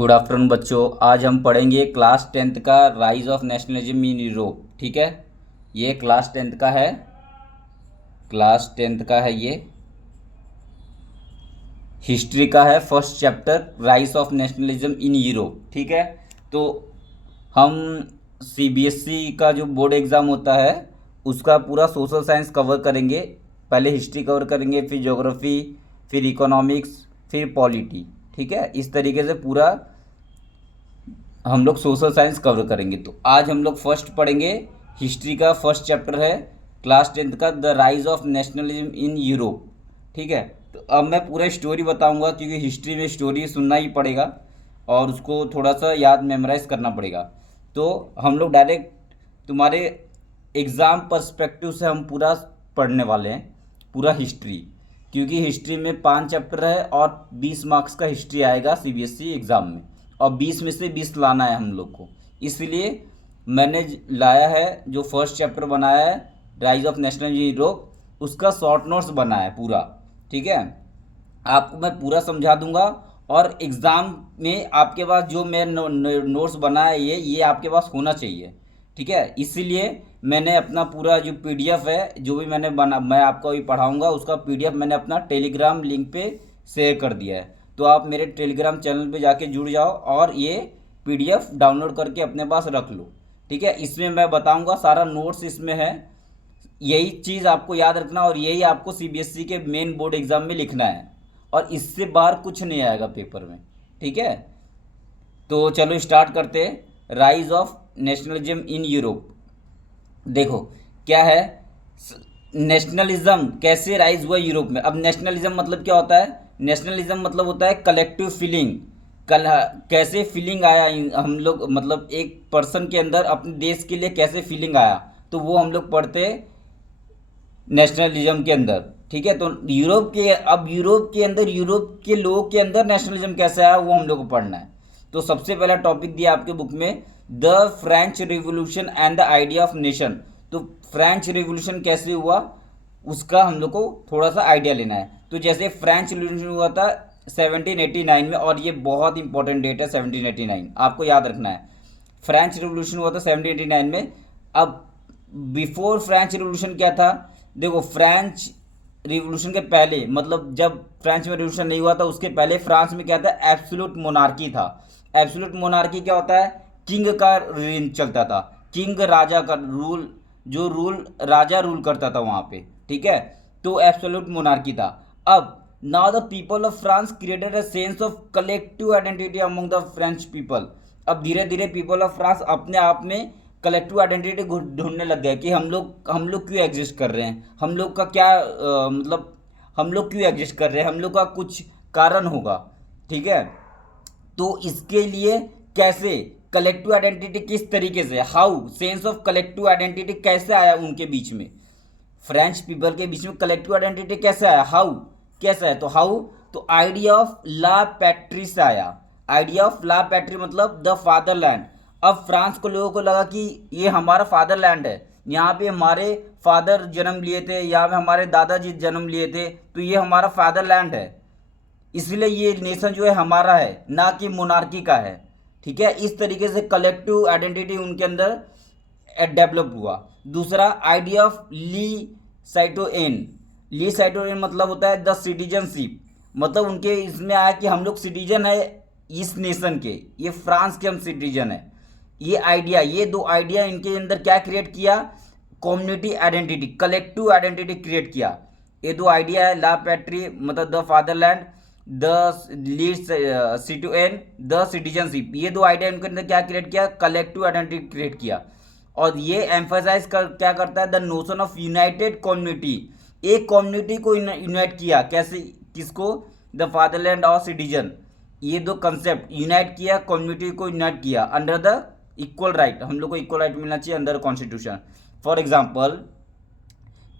Good afternoon बच्चों। आज हम पढ़ेंगे क्लास टेंथ का rise of nationalism in Europe. ठीक है, ये क्लास टेंथ का है। ये हिस्ट्री का है, first chapter rise of nationalism in Europe. ठीक है, तो हम सीबीएसई का जो बोर्ड एग्ज़ाम होता है उसका पूरा सोशल साइंस कवर करेंगे। पहले हिस्ट्री कवर करेंगे, फिर ज्योग्राफी, फिर इकोनॉमिक्स, फिर पॉलिटी। ठीक है, इस तरीके से पूरा हम लोग सोशल साइंस कवर करेंगे। तो आज हम लोग फर्स्ट पढ़ेंगे, हिस्ट्री का फर्स्ट चैप्टर है क्लास टेंथ का, the rise of nationalism in Europe. ठीक है, तो अब मैं पूरा स्टोरी बताऊंगा क्योंकि हिस्ट्री में स्टोरी सुनना ही पड़ेगा और उसको थोड़ा सा याद मेमोराइज करना पड़ेगा। तो हम लोग डायरेक्ट तुम्हारे एग्ज़ाम पर्सपेक्टिव से हम पूरा पढ़ने वाले हैं, पूरा हिस्ट्री, क्योंकि हिस्ट्री में 5 चैप्टर है और 20 मार्क्स का हिस्ट्री आएगा सीबीएसई एग्ज़ाम में, और 20 में से 20 लाना है हम लोग को। इसलिए मैंने लाया है जो फर्स्ट चैप्टर बनाया है राइज ऑफ नेशनल यूरोप, उसका शॉर्ट नोट्स बनाया है पूरा। ठीक है, आपको मैं पूरा समझा दूंगा और एग्ज़ाम में आपके पास जो मैं नोट्स बनाया है ये आपके पास होना चाहिए। ठीक है, इसीलिए मैंने अपना पूरा जो पीडीएफ है, जो भी मैं आपको अभी पढ़ाऊंगा उसका पीडीएफ मैंने अपना टेलीग्राम लिंक पे शेयर कर दिया है। तो आप मेरे टेलीग्राम चैनल पे जाके जुड़ जाओ और ये पीडीएफ डाउनलोड करके अपने पास रख लो। ठीक है, इसमें मैं बताऊंगा, सारा नोट्स इसमें है। यही चीज़ आपको याद रखना और यही आपको सीबीएसई के मेन बोर्ड एग्जाम में लिखना है, और इससे बाहर कुछ नहीं आएगा पेपर में। ठीक है, तो चलो स्टार्ट करते हैं। Rise of nationalism in Europe. देखो क्या है, नेशनलिज्म कैसे राइज हुआ यूरोप में। अब नेशनलिज्म मतलब क्या होता है? नेशनलिज्म मतलब होता है कलेक्टिव फीलिंग। कैसे फीलिंग आया हम लोग, मतलब एक पर्सन के अंदर अपने देश के लिए कैसे फीलिंग आया, तो वो हम लोग पढ़ते हैं नेशनलिज्म के अंदर। ठीक है, तो यूरोप के अंदर, यूरोप के लोगों के अंदर नेशनलिज्म कैसे आया वो हम लोग को पढ़ना है। तो सबसे पहला टॉपिक दिया आपके बुक में, the French revolution and the idea of nation. तो फ्रेंच रिवोल्यूशन कैसे हुआ उसका हम लोग को थोड़ा सा आइडिया लेना है। तो जैसे फ्रेंच रिवोल्यूशन हुआ था 1789 में, और ये बहुत इंपॉर्टेंट डेट है 1789, आपको याद रखना है। फ्रेंच रिवोल्यूशन हुआ था 1789 में। अब बिफोर फ्रेंच रिवोल्यूशन क्या था? देखो, फ्रेंच रिवोल्यूशन के पहले, मतलब जब फ्रेंच में रिवोल्यूशन नहीं हुआ था उसके पहले फ्रांस में क्या था? एब्सोल्यूट मोनार्की था। एब्सोल्यूट मोनार्की क्या होता है? किंग का रेन चलता था, किंग राजा का रूल, जो रूल राजा रूल करता था वहां पे। ठीक है, तो एब्सोल्यूट मोनार्की था। अब now the people of France created a sense of collective identity among the French people. अब धीरे धीरे पीपल ऑफ फ्रांस अपने आप में कलेक्टिव आइडेंटिटी ढूंढने लग गए कि हम लोग क्यों एग्जिस्ट कर रहे हैं, हम लोग का क्या मतलब हम लोग क्यों एग्जिस्ट कर रहे हैं, हम लोग का कुछ कारण होगा। ठीक है, तो इसके लिए कैसे कलेक्टिव आइडेंटिटी, किस तरीके से, how sense of collective identity कैसे आया उनके बीच में, फ्रेंच पीपल के बीच में कलेक्टिव आइडेंटिटी कैसे आया, हाउ, कैसा है, तो हाउ, तो आइडिया ऑफ ला पैट्री से आया। आइडिया ऑफ ला पैट्री मतलब द फादरलैंड। अब फ्रांस को लोगों को लगा कि ये हमारा फादरलैंड है, यहाँ पे हमारे फादर जन्म लिए थे, यहाँ पे हमारे दादाजी जन्म लिए थे, तो ये हमारा फादरलैंड है, इसलिए ये नेशन जो है हमारा है, ना कि मोनार्की का है। ठीक है, इस तरीके से कलेक्टिव आइडेंटिटी उनके अंदर डेवलप हुआ। दूसरा, आइडिया ऑफ ली साइटोएन। ली साइटोएन मतलब होता है द सिटीजनशिप, मतलब उनके इसमें आया कि हम लोग सिटीजन है इस नेशन के, ये फ्रांस के हम सिटीजन है। ये आइडिया, ये दो आइडिया इनके अंदर क्या क्रिएट किया? Community identity, collective identity create किया। ये दो आइडिया है, ला पैट्री मतलब the fatherland, the lead citizen, the citizenship, ये दो आइडिया इनके अंदर क्या क्रिएट किया? कलेक्टिव आइडेंटिटी क्रिएट किया। और ये एम्फसाइज क्या करता है? The notion of United community. एक कम्युनिटी को यूनाइट किया, कैसे, किसको? द फादरलैंड और सिटीजन, ये दो कंसेप्ट यूनाइट किया, कम्युनिटी को यूनाइट किया अंडर द इक्वल राइट। हम लोग को इक्वल राइट मिलना चाहिए अंडर कॉन्स्टिट्यूशन। फॉर एग्जाम्पल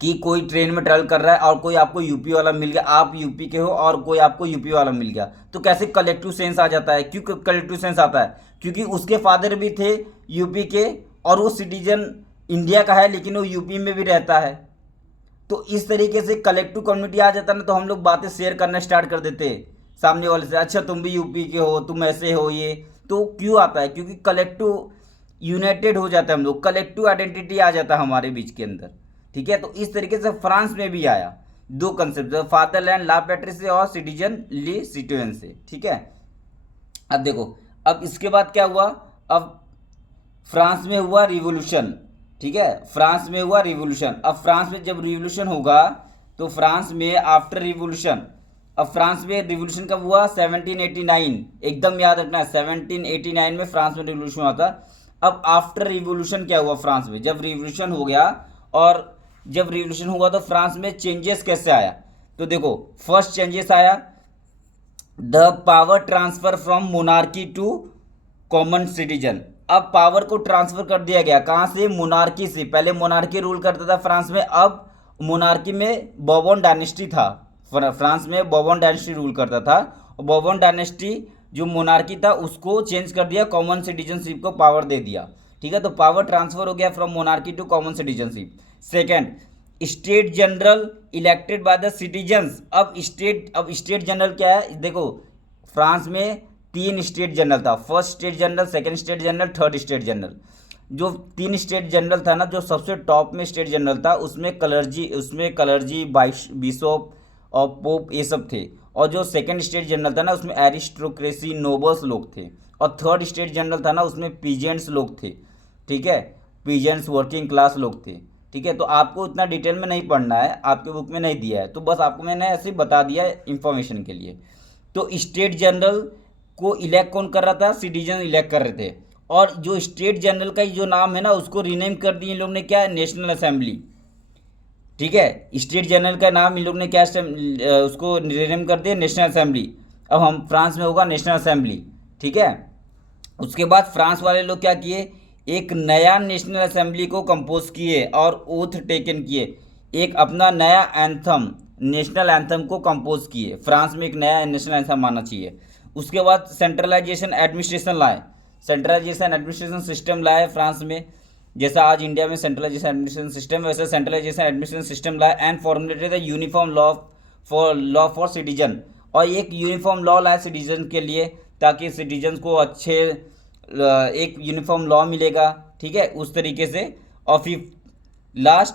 कि कोई ट्रेन में ट्रेवल कर रहा है और कोई आपको यूपी वाला मिल गया, आप यूपी के हो और कोई आपको यूपी वाला मिल गया, तो कैसे कलेक्टिव सेंस आ जाता है? क्यों कलेक्टिव सेंस आता है? क्योंकि उसके फादर भी थे यूपी के और वो सिटीजन इंडिया का है लेकिन वो यूपी में भी रहता है। तो इस तरीके से कलेक्टिव कम्युनिटी आ जाता है ना, तो हम लोग बातें शेयर करना स्टार्ट कर देते, सामने वाले से, अच्छा तुम भी यूपी के हो, तुम ऐसे हो, ये तो क्यों आता है? क्योंकि कलेक्टिव यूनाइटेड हो जाता है हम लोग, कलेक्टिव आइडेंटिटी आ जाता है हमारे बीच के अंदर। ठीक है, तो इस तरीके से फ्रांस में भी आया दो कंसेप्ट, फादरलैंड ला पैट्री से और सिटीजन ली सिटीजन से। ठीक है, अब देखो, अब इसके बाद क्या हुआ, अब फ्रांस में हुआ रिवोल्यूशन। ठीक है, फ्रांस में हुआ रिवोल्यूशन। अब फ्रांस में जब रिवोल्यूशन होगा तो फ्रांस में आफ्टर रिवोल्यूशन, अब फ्रांस में रिवोल्यूशन कब हुआ? 1789, एकदम याद रखना है, 1789 में फ्रांस में रिवोल्यूशन हुआ था। अब आफ्टर रिवोल्यूशन क्या हुआ फ्रांस में? जब रिवोल्यूशन हो गया, और जब रिवोल्यूशन हुआ तो फ्रांस में चेंजेस कैसे आया? तो देखो, फर्स्ट चेंजेस आया, the power transfer from monarchy to common citizen. अब पावर को ट्रांसफर कर दिया गया, कहाँ से? मोनार्की से। पहले मोनार्की रूल करता था फ्रांस में, अब मोनार्की में बॉबन डायनेस्टी था, फ्रांस में बॉबन डायनेस्टी रूल करता था। बॉबन डायनेस्टी जो मोनार्की था उसको चेंज कर दिया, कॉमन सिटीजनशिप को पावर दे दिया। ठीक है, तो पावर ट्रांसफर हो गया from monarchy to common citizenship. Second, state general elected by the citizens. अब स्टेट जनरल क्या है? देखो, फ्रांस में 3 स्टेट जनरल था, first state general, second state general, third state general. जो 3 स्टेट जनरल था ना, जो सबसे टॉप में स्टेट जनरल था, उसमें कलर्जी बिशप और पोप ये सब थे। और जो सेकंड स्टेट जनरल था ना, उसमें एरिस्टोक्रेसी नोबल्स लोग थे। और थर्ड स्टेट जनरल था ना, उसमें पीजेंट्स लोग थे। ठीक है, पीजेंट्स वर्किंग क्लास लोग थे। ठीक है, तो आपको इतना डिटेल में नहीं पढ़ना है, आपके बुक में नहीं दिया है, तो बस आपको मैंने ऐसे ही बता दिया है इंफॉर्मेशन के लिए। तो स्टेट जनरल को इलेक्ट कौन कर रहा था? सिटीजन इलेक्ट कर रहे थे। और जो स्टेट जनरल का जो नाम है ना, उसको रीनेम कर दिए इन लोग ने, क्या? National assembly. ठीक है, स्टेट जनरल का नाम इन लोग ने क्या उसको रीनेम कर दिया, नेशनल असेंबली। अब हम फ्रांस में होगा नेशनल असेंबली। ठीक है, उसके बाद फ्रांस वाले लोग क्या किए, एक नया नेशनल असेंबली को कंपोज किए और ओथ टेकन किए, एक अपना नया एंथम, नेशनल एंथम को कंपोज किए। फ्रांस में एक नया नेशनल एंथम आना चाहिए। उसके बाद सेंट्रलाइजेशन एडमिनिस्ट्रेशन लाए, सेंट्रलाइजेशन एडमिनिस्ट्रेशन सिस्टम लाए फ्रांस में। जैसा आज इंडिया में सेंट्रलाइजेशन एडमिनिस्ट्रेशन सिस्टम, वैसे सेंट्रलाइजेशन एडमिनिस्ट्रेशन सिस्टम लाए। And formulated the uniform law for citizen, और एक यूनिफॉर्म लॉ लाए सिटीजन के लिए, ताकि सिटीजन को अच्छे एक यूनिफॉर्म लॉ मिलेगा। ठीक है, उस तरीके से। और फिर लास्ट,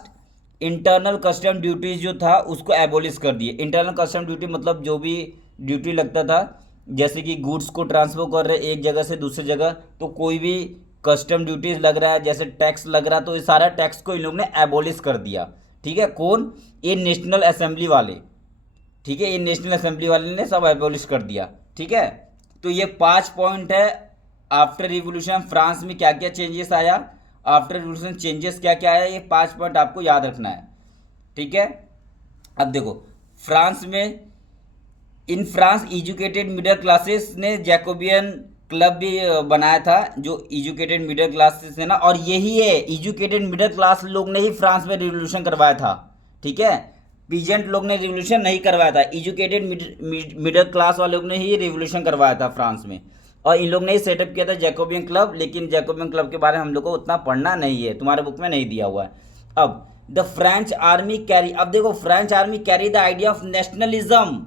इंटरनल कस्टम ड्यूटीज जो था उसको एबोलिश कर दिए। इंटरनल कस्टम ड्यूटी मतलब जो भी ड्यूटी लगता था, जैसे कि गुड्स को ट्रांसफर कर रहे एक जगह से दूसरी जगह, तो कोई भी कस्टम ड्यूटीज लग रहा है, जैसे टैक्स लग रहा है, तो इस सारा टैक्स को इन लोग ने एबोलिश कर दिया। ठीक है, कौन? ये नेशनल असेंबली वाले। ठीक है, ये नेशनल असेंबली वाले ने सब एबोलिश कर दिया। ठीक है, तो ये 5 पॉइंट है। आफ्टर रिवोल्यूशन फ्रांस में क्या क्या चेंजेस आया, आफ्टर रिवोल्यूशन चेंजेस क्या क्या आया, ये 5 पॉइंट आपको याद रखना है। ठीक है, अब देखो, फ्रांस में, in France educated middle classes ने जैकोबियन क्लब भी बनाया था, जो एजुकेटेड मिडिल क्लासेस है ना, और यही है, एजुकेटेड मिडिल क्लास लोग ने ही फ्रांस में रिवोल्यूशन करवाया था। ठीक है, पीजेंट लोग ने रिवोल्यूशन नहीं करवाया था, एजुकेटेड मिडिल क्लास वाले लोग ने ही रिवोल्यूशन करवाया था फ्रांस में। और इन लोग ने ही सेटअप किया था जैकोबियन क्लब, लेकिन जैकोबियन क्लब के बारे में हम लोग को उतना पढ़ना नहीं है, तुम्हारे बुक में नहीं दिया हुआ है। अब द फ्रेंच आर्मी कैरी, अब देखो, French army carry the idea of nationalism.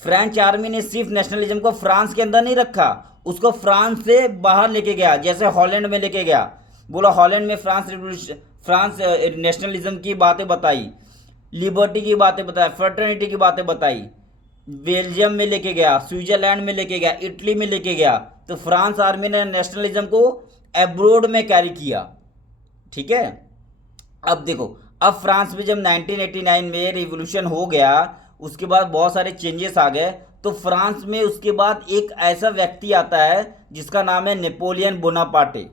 French army ने सिर्फ नेशनलिज्म को फ्रांस के अंदर नहीं रखा, उसको फ्रांस से बाहर लेके गया, जैसे हॉलैंड में लेके गया। बोला हॉलैंड में फ्रांस नेशनलिज्म की बातें बताई, लिबर्टी की बातें बताई, फ्रेटर्निटी की बातें बताई। बेल्जियम में लेके गया, स्विट्जरलैंड में लेके गया, इटली में लेके गया। तो फ्रांस आर्मी ने नेशनलिज्म को एब्रोड में कैरी किया। ठीक है, अब देखो, अब फ्रांस में जब 1989 में रिवोल्यूशन हो गया, उसके बाद बहुत सारे चेंजेस आ गए। तो फ्रांस में उसके बाद एक ऐसा व्यक्ति आता है जिसका नाम है नेपोलियन बोनापार्टे।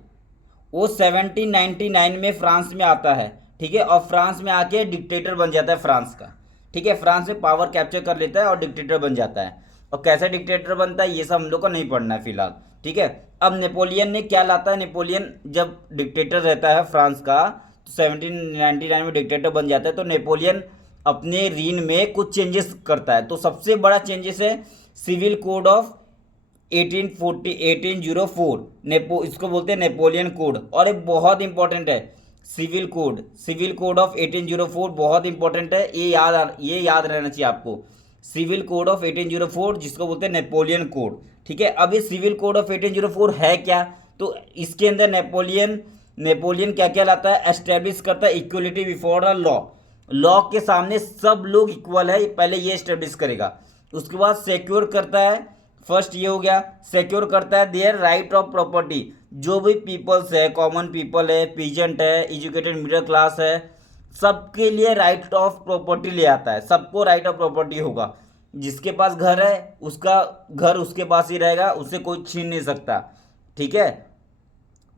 वो 1799 में फ्रांस में आता है। ठीक है, और फ्रांस में आके डिक्टेटर बन जाता है फ्रांस का। ठीक है, फ्रांस में पावर कैप्चर कर लेता है और डिक्टेटर बन जाता है। और कैसे डिक्टेटर बनता है ये सब हम लोग को नहीं पढ़ना है फिलहाल। ठीक है, अब नेपोलियन ने क्या लाता है, नेपोलियन जब डिक्टेटर रहता है फ्रांस का, तो 1799 में डिक्टेटर बन जाता है, तो नेपोलियन अपने रीन में कुछ चेंजेस करता है। तो सबसे बड़ा चेंजेस है सिविल कोड ऑफ 1804, इसको बोलते हैं नेपोलियन कोड, और ये बहुत इंपॉर्टेंट है। सिविल कोड ऑफ 1804 बहुत इंपॉर्टेंट है, ये याद रहना चाहिए आपको। सिविल कोड ऑफ 1804 जिसको बोलते हैं नेपोलियन कोड। ठीक है, अब ये सिविल कोड ऑफ 1804 है क्या? तो इसके अंदर नेपोलियन क्या क्या लाता है? एस्टेब्लिश करता है equality before the law, law के सामने सब लोग इक्वल है, पहले ये एस्टेब्लिश करेगा। उसके बाद सिक्योर करता है, फर्स्ट ये हो गया, सिक्योर करता है देयर राइट ऑफ प्रॉपर्टी, जो भी पीपल्स है, कॉमन पीपल है, पीजेंट है, एजुकेटेड मिडिल क्लास है, सबके लिए राइट ऑफ प्रॉपर्टी ले आता है, सबको राइट ऑफ प्रॉपर्टी होगा। जिसके पास घर है उसका घर उसके पास ही रहेगा, उससे कोई छीन नहीं सकता। ठीक है,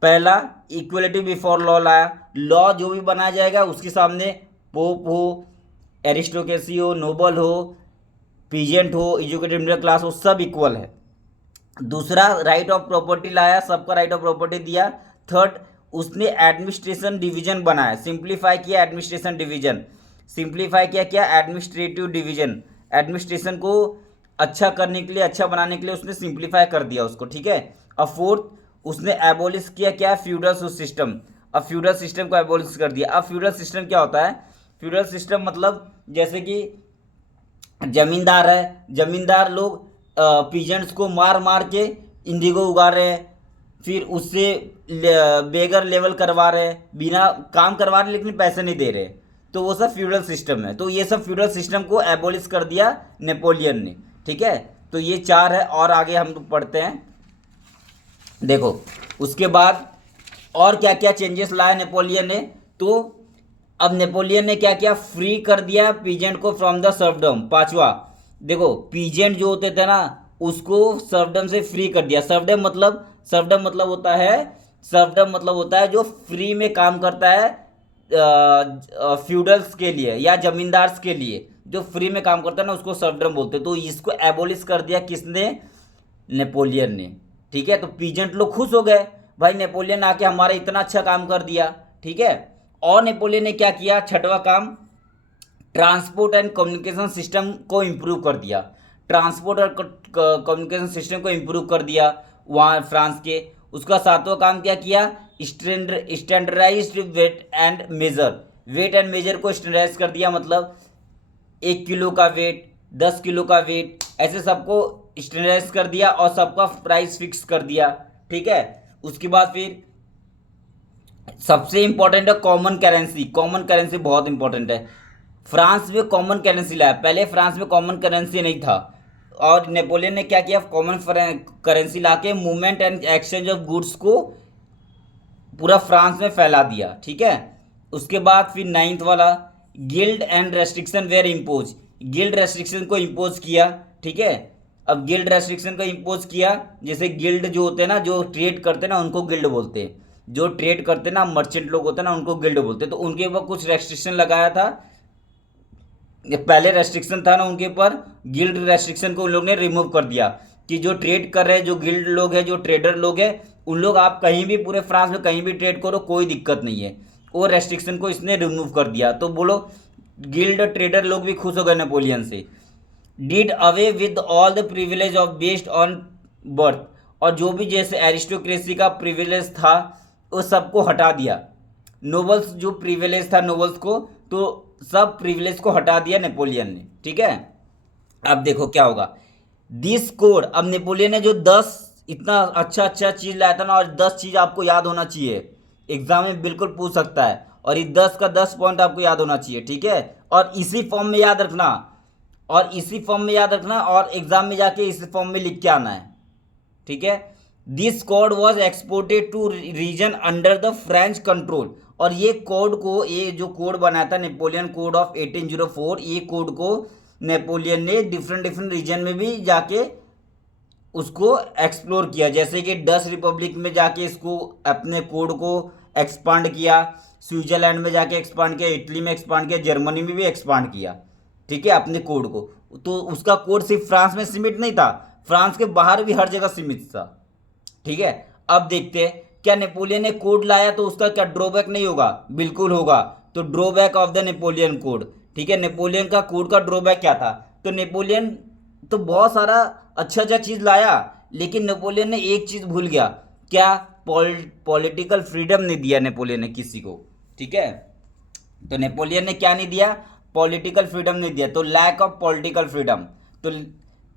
पहला इक्वलिटी बिफोर लॉ लाया, लॉ जो भी बनाया जाएगा उसके सामने पोप हो, एरिस्टोक्रेसी हो, नोबल हो, पीजेंट हो, एजुकेटेड मिडिल क्लास हो, सब इक्वल है। दूसरा राइट ऑफ प्रॉपर्टी लाया, सबका राइट ऑफ प्रॉपर्टी दिया। थर्ड, उसने एडमिनिस्ट्रेशन डिवीजन बनाया, सिंप्लीफाई किया एडमिनिस्ट्रेशन डिवीजन, सिंप्लीफाई किया क्या? एडमिनिस्ट्रेटिव डिवीजन, एडमिनिस्ट्रेशन को अच्छा करने के लिए, अच्छा बनाने के लिए उसने सिंप्लीफाई कर दिया उसको। ठीक है, अब फोर्थ, उसने एबोलिश किया क्या? फ्यूडल सिस्टम, अब फ्यूडल सिस्टम को एबोलिश कर दिया। अब फ्यूडल सिस्टम क्या होता है? फ्यूडल सिस्टम मतलब जैसे कि जमींदार है, जमींदार लोग पीजेंट्स को मार मार के इंडिगो उगा रहे हैं, फिर उससे बेगर लेवल करवा रहे हैं, बिना काम करवा रहे लेकिन पैसे नहीं दे रहे, तो वो सब फ्यूडल सिस्टम है। तो ये सब फ्यूडल सिस्टम को एबोलिश कर दिया नेपोलियन ने। ठीक है, तो ये चार है, और आगे हम लोग पढ़ते हैं। देखो उसके बाद और क्या क्या चेंजेस लाया नेपोलियन ने, तो अब नेपोलियन ने क्या किया? फ्री कर दिया पीजेंट को फ्रॉम द सर्वडम। पांचवा, देखो पीजेंट जो होते थे ना उसको सर्वडम से फ्री कर दिया। सर्वडम मतलब होता है जो फ्री में काम करता है फ्यूडल्स के लिए या जमींदार्स के लिए, जो फ्री में काम करता है ना उसको सर्वडम बोलते हैं। तो इसको एबोलिश कर दिया किसने? नेपोलियन ने। ठीक है, तो पीजेंट लोग खुश हो गए, भाई नेपोलियन आके हमारा इतना अच्छा काम कर दिया। ठीक है, और नेपोलियन ने क्या किया? छठवां काम, ट्रांसपोर्ट एंड कम्युनिकेशन सिस्टम को इम्प्रूव कर दिया। ट्रांसपोर्ट और कम्युनिकेशन सिस्टम को इम्प्रूव कर दिया वहाँ फ्रांस के। उसका सातवां काम क्या किया? स्टैंडर्डाइज्ड वेट एंड मेजर को स्टैंडर्डाइज कर दिया, मतलब 1 किलो का वेट, 10 किलो का वेट, ऐसे सबको स्टैंडर्डाइज कर दिया और सबका प्राइस फिक्स कर दिया। ठीक है, उसके बाद फिर सबसे इंपॉर्टेंट है कॉमन करेंसी। कॉमन करेंसी बहुत इंपॉर्टेंट है। फ्रांस में कॉमन करेंसी लाया, पहले फ्रांस में कॉमन करेंसी नहीं था, और नेपोलियन ने क्या किया? कॉमन करेंसी लाके movement and exchange of goods को पूरा फ्रांस में फैला दिया। ठीक है, उसके बाद फिर 9th वाला, guild and restriction were impose, guild restriction को इम्पोज किया। ठीक है, अब गिल्ड रेस्ट्रिक्शन को इम्पोज किया, जैसे गिल्ड जो होते हैं ना, जो ट्रेड करते हैं ना उनको गिल्ड बोलते हैं, जो ट्रेड करते हैं ना मर्चेंट लोग होते हैं ना उनको गिल्ड बोलते हैं। तो उनके ऊपर कुछ रेस्ट्रिक्शन लगाया था, पहले रेस्ट्रिक्शन था ना उनके ऊपर, गिल्ड रेस्ट्रिक्शन को उन लोग ने रिमूव कर दिया कि जो ट्रेड कर रहे हैं, जो गिल्ड लोग हैं, जो ट्रेडर लोग हैं, उन लोग आप कहीं भी पूरे फ्रांस में कहीं भी ट्रेड करो, कोई दिक्कत नहीं है। वो रेस्ट्रिक्शन को इसने रिमूव कर दिया। तो बोलो गिल्ड ट्रेडर लोग भी खुश हो गए नेपोलियन से। Did away with all the privilege of based on birth, और जो भी जैसे एरिस्टोक्रेसी का प्रिविलेज था वो सबको हटा दिया। नोबल्स जो प्रिविलेज था नोबल्स को, तो सब प्रिविलेज को हटा दिया नेपोलियन ने। ठीक है, अब देखो क्या होगा। दिस कोड, अब नेपोलियन ने जो 10 इतना अच्छा चीज़ लाया था ना, और 10 चीज़ आपको याद होना चाहिए, एग्जाम में बिल्कुल पूछ सकता है, और ये 10 का 10 पॉइंट आपको याद होना चाहिए। ठीक है, और इसी फॉर्म में याद रखना, और एग्जाम में जाके इसी फॉर्म में लिख के आना है। ठीक है, this code was exported to region under the French control, और ये कोड को, ये जो कोड बनाया था नेपोलियन कोड ऑफ 1804, ये कोड को नेपोलियन ने डिफरेंट रीजन में भी जाके उसको एक्सप्लोर किया, जैसे कि डच रिपब्लिक में जाके इसको अपने कोड को एक्सपांड किया, स्विट्जरलैंड में जाके एक्सपांड किया, इटली में एक्सपांड किया, जर्मनी में भी एक्सपांड किया। ठीक है, अपने कोड को। तो उसका कोड सिर्फ फ्रांस में सीमित नहीं था, फ्रांस के बाहर भी हर जगह सीमित था। ठीक है, अब देखते हैं क्या नेपोलियन ने कोड लाया तो उसका क्या ड्रॉबैक नहीं होगा? बिल्कुल होगा। तो drawback of the Napoleon code. ठीक है, नेपोलियन का कोड का ड्रॉबैक क्या था? तो नेपोलियन तो बहुत सारा अच्छा चीज़ लाया, लेकिन नेपोलियन ने एक चीज़ भूल गया, क्या? पॉलिटिकल फ्रीडम नहीं दिया नेपोलियन ने किसी को। ठीक है, तो नेपोलियन ने क्या नहीं दिया? पॉलिटिकल फ्रीडम नहीं दिया, तो लैक ऑफ पॉलिटिकल फ्रीडम। तो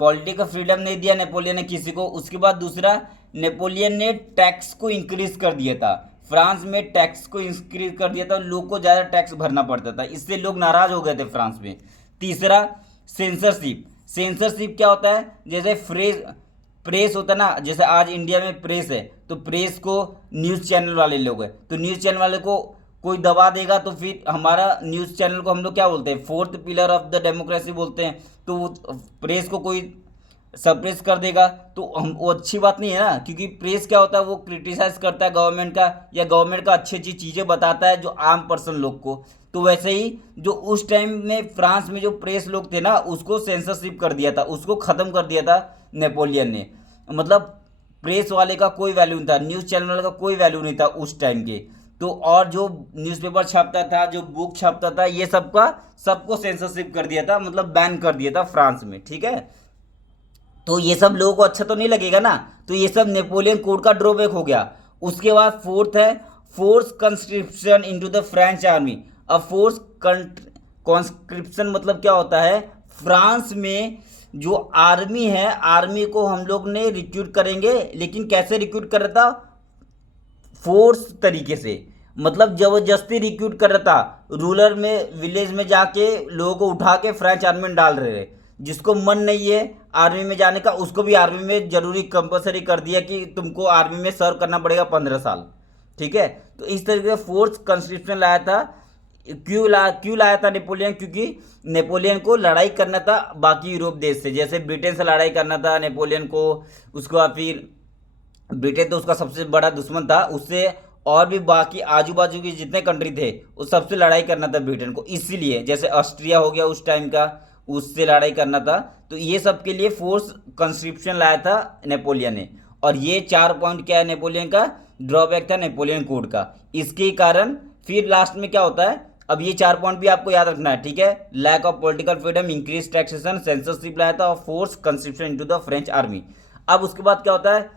पॉलिटिकल फ्रीडम नहीं दिया नेपोलियन ने किसी को। उसके बाद दूसरा, नेपोलियन ने टैक्स को इंक्रीज कर दिया था। फ्रांस में टैक्स को इंक्रीज कर दिया था, लोग को ज़्यादा टैक्स भरना पड़ता था, इससे लोग नाराज हो गए थे फ्रांस में। तीसरा, सेंसरशिप। सेंसरशिप क्या होता है, जैसे प्रेस होता है ना, जैसे आज इंडिया में प्रेस है, तो प्रेस को न्यूज़ चैनल वाले लोग हैं, तो न्यूज़ चैनल वाले को कोई दबा देगा तो फिर हमारा न्यूज़ चैनल को हम लोग क्या बोलते हैं, fourth pillar of the democracy बोलते हैं। तो वो प्रेस को कोई सप्रेस कर देगा तो हम वो अच्छी बात नहीं है ना, क्योंकि प्रेस क्या होता है, वो क्रिटिसाइज करता है गवर्नमेंट का, या गवर्नमेंट का अच्छी अच्छी चीज़ें बताता है जो आम पर्सन लोग को। तो वैसे ही जो उस टाइम में फ्रांस में जो प्रेस लोग थे ना, उसको सेंसरशिप कर दिया था, उसको ख़त्म कर दिया था नेपोलियन ने। मतलब प्रेस वाले का कोई वैल्यू नहीं था, न्यूज़ चैनल वाले का कोई वैल्यू नहीं था उस टाइम के। तो और जो न्यूज़पेपर छापता था, जो बुक छापता था, ये सबका सबको सेंसरशिप कर दिया था, मतलब बैन कर दिया था फ्रांस में, ठीक है। तो ये सब लोगों को अच्छा तो नहीं लगेगा ना, तो ये सब नेपोलियन कोड का ड्रॉबैक हो गया। उसके बाद फोर्थ है, force conscription into the French army. अब फोर्स कॉन्स्क्रिप्शन मतलब क्या होता है, फ्रांस में जो आर्मी है, आर्मी को हम लोग ने रिक्रूट करेंगे, लेकिन कैसे रिक्रूट कर रहा था, फोर्स तरीके से, मतलब जबरदस्ती रिक्रूट कर रहा था। रूरल में, विलेज में जाके लोगों को उठा के फ्रेंच आर्मी में डाल रहे हैं। जिसको मन नहीं है आर्मी में जाने का, उसको भी आर्मी में जरूरी कंपलसरी कर दिया कि तुमको आर्मी में सर्व करना पड़ेगा 15 साल, ठीक है। तो इस तरीके से फोर्स कंस्क्रिप्शन लाया था। क्यों लाया था नेपोलियन, क्योंकि नेपोलियन को लड़ाई करना था बाकी यूरोप देश से, जैसे ब्रिटेन से लड़ाई करना था नेपोलियन को। उसके बाद फिर ब्रिटेन तो उसका सबसे बड़ा दुश्मन था, उससे और भी बाकी आजू बाजू के जितने कंट्री थे उस सबसे लड़ाई करना था ब्रिटेन को, इसीलिए जैसे ऑस्ट्रिया हो गया उस टाइम का, उससे लड़ाई करना था। तो ये सब के लिए फोर्स कंस्क्रिप्शन लाया था नेपोलियन ने। और ये 4 पॉइंट क्या है नेपोलियन का ड्रॉबैक था नेपोलियन कोड का, इसके कारण फिर लास्ट में क्या होता है। अब ये 4 पॉइंट भी आपको याद रखना है, ठीक है। Lack of political freedom, increase taxation, censorship लाया था, और force conscription into the French army. अब उसके बाद क्या होता है,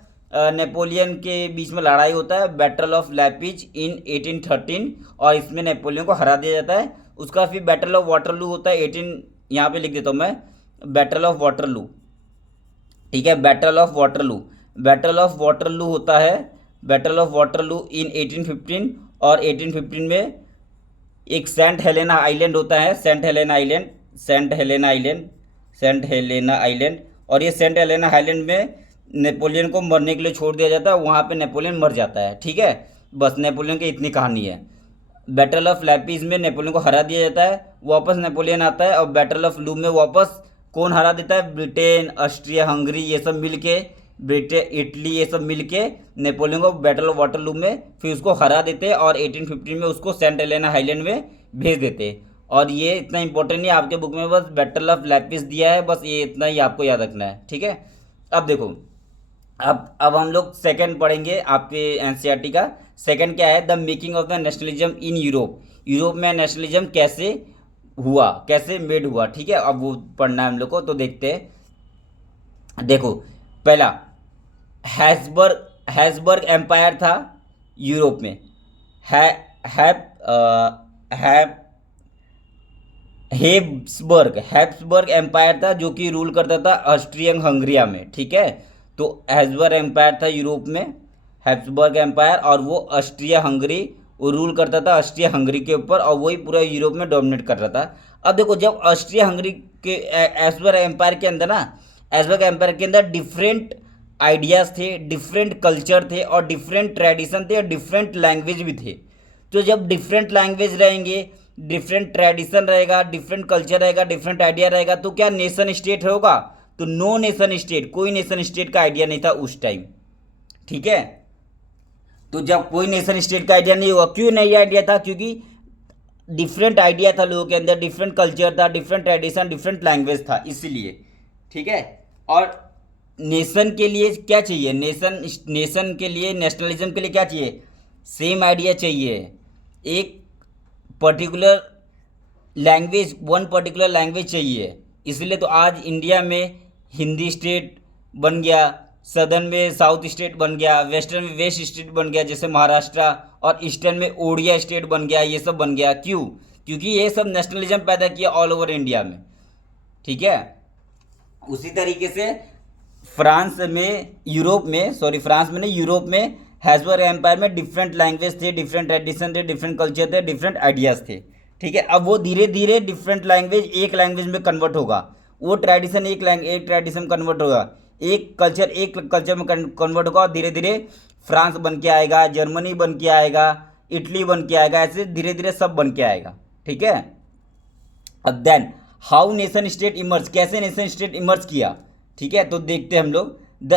नेपोलियन के बीच में लड़ाई होता है, बैटल ऑफ लैपिज इन 1813, और इसमें नेपोलियन को हरा दिया जाता है। उसका फिर बैटल ऑफ वाटरलू होता है 18, यहाँ पे लिख देता हूँ मैं, बैटल ऑफ वाटरलू, ठीक है। Battle of Waterloo, battle of Waterloo होता है, बैटल ऑफ वाटरलू इन 1815, और 1815 में एक सेंट हेलेना आइलैंड होता है, Saint Helena island, Saint Helena island, Saint Helena island. और ये सेंट हेलेना आइलैंड में नेपोलियन को मरने के लिए छोड़ दिया जाता है, वहाँ पे नेपोलियन मर जाता है, ठीक है। बस नेपोलियन की इतनी कहानी है। बैटल ऑफ लैपिज में नेपोलियन को हरा दिया जाता है, वापस नेपोलियन आता है, और बैटल ऑफ लू में वापस कौन हरा देता है, ब्रिटेन, ऑस्ट्रिया हंगरी, ये सब मिलके, ब्रिटेन, इटली, ये सब मिलके नेपोलियन को बैटल ऑफ वाटरलू में फिर उसको हरा देते हैं, और 1815 में उसको सेंट हेलेना आइलैंड में भेज देते हैं। और ये इतना इंपॉर्टेंट नहीं, आपके बुक में बस बैटल ऑफ लैपिस दिया है, बस ये इतना ही आपको याद रखना है, ठीक है। अब देखो, अब हम लोग सेकंड पढ़ेंगे आपके एनसीईआरटी का। सेकंड क्या है, the making of the nationalism in Europe. Europe में नेशनलिज्म कैसे हुआ, कैसे मेड हुआ, ठीक है। अब वो पढ़ना है हम लोग को, तो देखते हैं। देखो, पहला हैब्सबर्ग एम्पायर था यूरोप में। है हैब्सबर्ग एम्पायर था जो कि रूल करता था ऑस्ट्रियन हंगरिया में, ठीक है। तो हैब्सबर्ग एम्पायर था यूरोप में, हैब्सबर्ग एम्पायर, और वो ऑस्ट्रिया हंगरी, वो रूल करता था ऑस्ट्रिया हंगरी के ऊपर, और वही पूरा यूरोप में डोमिनेट कर रहा था। अब देखो, जब ऑस्ट्रिया हंगरी के हैब्सबर्ग एम्पायर के अंदर ना, हैब्सबर्ग एम्पायर के अंदर डिफरेंट आइडियाज़ थे, डिफरेंट कल्चर थे, और डिफरेंट ट्रेडिशन थे, और डिफरेंट लैंग्वेज भी थे। तो जब डिफरेंट लैंग्वेज रहेंगे, डिफरेंट ट्रेडिशन रहेगा, डिफरेंट कल्चर रहेगा, डिफरेंट आइडिया रहेगा, तो क्या नेशन स्टेट होगा, तो नो नेशन स्टेट, कोई नेशन स्टेट का आइडिया नहीं था उस टाइम, ठीक है। तो जब कोई नेशन स्टेट का आइडिया नहीं हुआ, क्यों नहीं आइडिया था, क्योंकि डिफरेंट आइडिया था लोगों के अंदर, डिफरेंट कल्चर था, डिफरेंट ट्रेडिशन, डिफरेंट लैंग्वेज था, इसलिए, ठीक है। और नेशन के लिए क्या चाहिए, नेशन के लिए, नेशनलिज्म के लिए क्या चाहिए, सेम आइडिया चाहिए, एक particular language, one particular language चाहिए। इसलिए तो आज इंडिया में हिंदी स्टेट बन गया, सदर्न में साउथ स्टेट बन गया, वेस्टर्न में वेस्ट स्टेट बन गया जैसे महाराष्ट्र, और ईस्टर्न में ओडिया स्टेट बन गया, ये सब बन गया। क्यों, क्योंकि ये सब नेशनलिज्म पैदा किया ऑल ओवर इंडिया में, ठीक है। उसी तरीके से फ्रांस में, यूरोप में, सॉरी फ्रांस में नहीं, यूरोप में हैब्सबर्ग एम्पायर में डिफरेंट लैंग्वेज थे, डिफरेंट ट्रेडिशन थे, डिफरेंट कल्चर थे, डिफरेंट आइडियाज़ थे, ठीक है। अब वो धीरे धीरे डिफरेंट लैंग्वेज एक लैंग्वेज में कन्वर्ट होगा, वो ट्रेडिशन एक ट्रेडिशन कन्वर्ट होगा, एक कल्चर में कन्वर्ट होगा, और धीरे धीरे फ्रांस बन के आएगा, जर्मनी बन के आएगा, इटली बन के आएगा, ऐसे धीरे धीरे सब बन के आएगा, ठीक है। अब then how nation state emerge, कैसे नेशन स्टेट इमर्ज किया, ठीक है। तो देखते हैं हम लोग the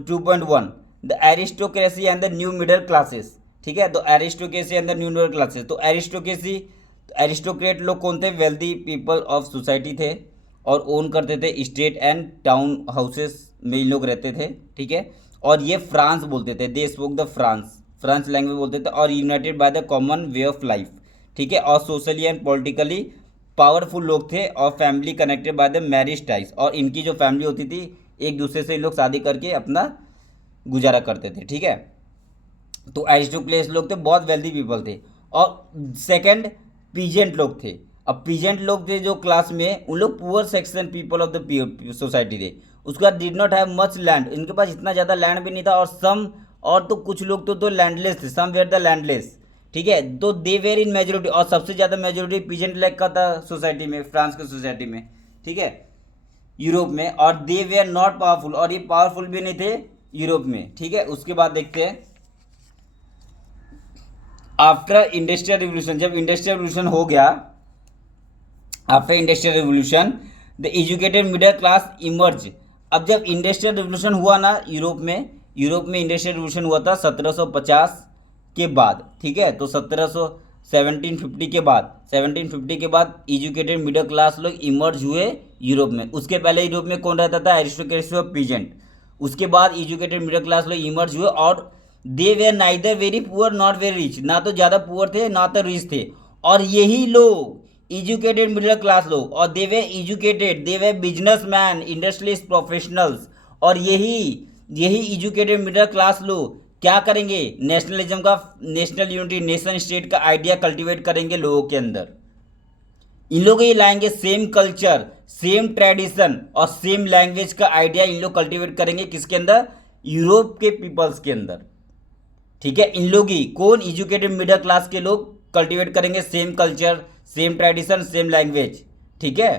2.1 the aristocracy and the new middle classes, ठीक है। तो aristocracy and the new middle classes, तो एरिस्टोक्रेट लोग कौन थे, वेल्दी पीपल ऑफ सोसाइटी थे, और ओन करते थे स्टेट एंड टाउन हाउसेस में इन लोग रहते थे, ठीक है। और ये फ्रांस बोलते थे, they spoke the France language बोलते थे, और United by the common way of life, ठीक है। और सोशली एंड पॉलिटिकली पावरफुल लोग थे, और family connected by the marriage ties, और इनकी जो फैमिली होती थी एक दूसरे से लोग शादी करके अपना गुजारा करते थे, ठीक है। तो एरिस्टोक्रेट्स लोग थे, बहुत वेल्दी पीपल थे। और सेकंड पीजेंट लोग थे। अब पीजेंट लोग थे जो क्लास में, उन लोग poor section people of the society थे। उसके बाद did not have much land, इनके पास इतना ज़्यादा लैंड भी नहीं था, और तो कुछ लोग तो लैंडलेस थे, सम वेयर द लैंडलेस, ठीक है। तो दे वेर इन मेजोरिटी, और सबसे ज़्यादा मेजोरिटी पीजेंट लाइक का था सोसाइटी में, फ्रांस की सोसाइटी में, ठीक है, यूरोप में। और दे वेर नॉट पावरफुल, और ये पावरफुल भी नहीं थे यूरोप में, ठीक है। उसके बाद देखते हैं आफ्टर इंडस्ट्रियल रिवोल्यूशन, जब इंडस्ट्रियल रिवोल्यूशन हो गया, after industrial revolution the educated middle class emerge. अब जब इंडस्ट्रियल रिवोल्यूशन हुआ ना यूरोप में इंडस्ट्रियल रिवोल्यूशन हुआ था 1750 के बाद, ठीक है। तो 1750 के बाद एजुकेटेड मिडिल क्लास लोग इमर्ज हुए यूरोप में। उसके पहले यूरोप में कौन रहता था, एरिस्टोक्रेसी और पीजेंट। उसके बाद एजुकेटेड मिडिल क्लास लोग इमर्ज हुए, और they were neither very poor not very rich, ना तो ज़्यादा पुअर थे ना तो रिच थे। और यही लोग एजुकेटेड मिडिल क्लास लोग, और दे वे एजुकेटेड, दे वे बिजनेस मैन, इंडस्ट्रियलिस्ट, प्रोफेशनल्स, और यही एजुकेटेड मिडिल क्लास लोग क्या करेंगे, नेशनलिज्म का, नेशनल यूनिटी, नेशन स्टेट का आइडिया कल्टीवेट करेंगे लोगों के अंदर। इन लोग ये लाएंगे सेम कल्चर, सेम ट्रेडिशन और सेम लैंग्वेज का आइडिया इन लोग कल्टीवेट करेंगे, किसके अंदर, यूरोप के पीपल्स के अंदर, ठीक है। इन लोग ही, कौन, एजुकेटेड मिडिल क्लास के लोग कल्टीवेट करेंगे same culture, same tradition, same language, ठीक है।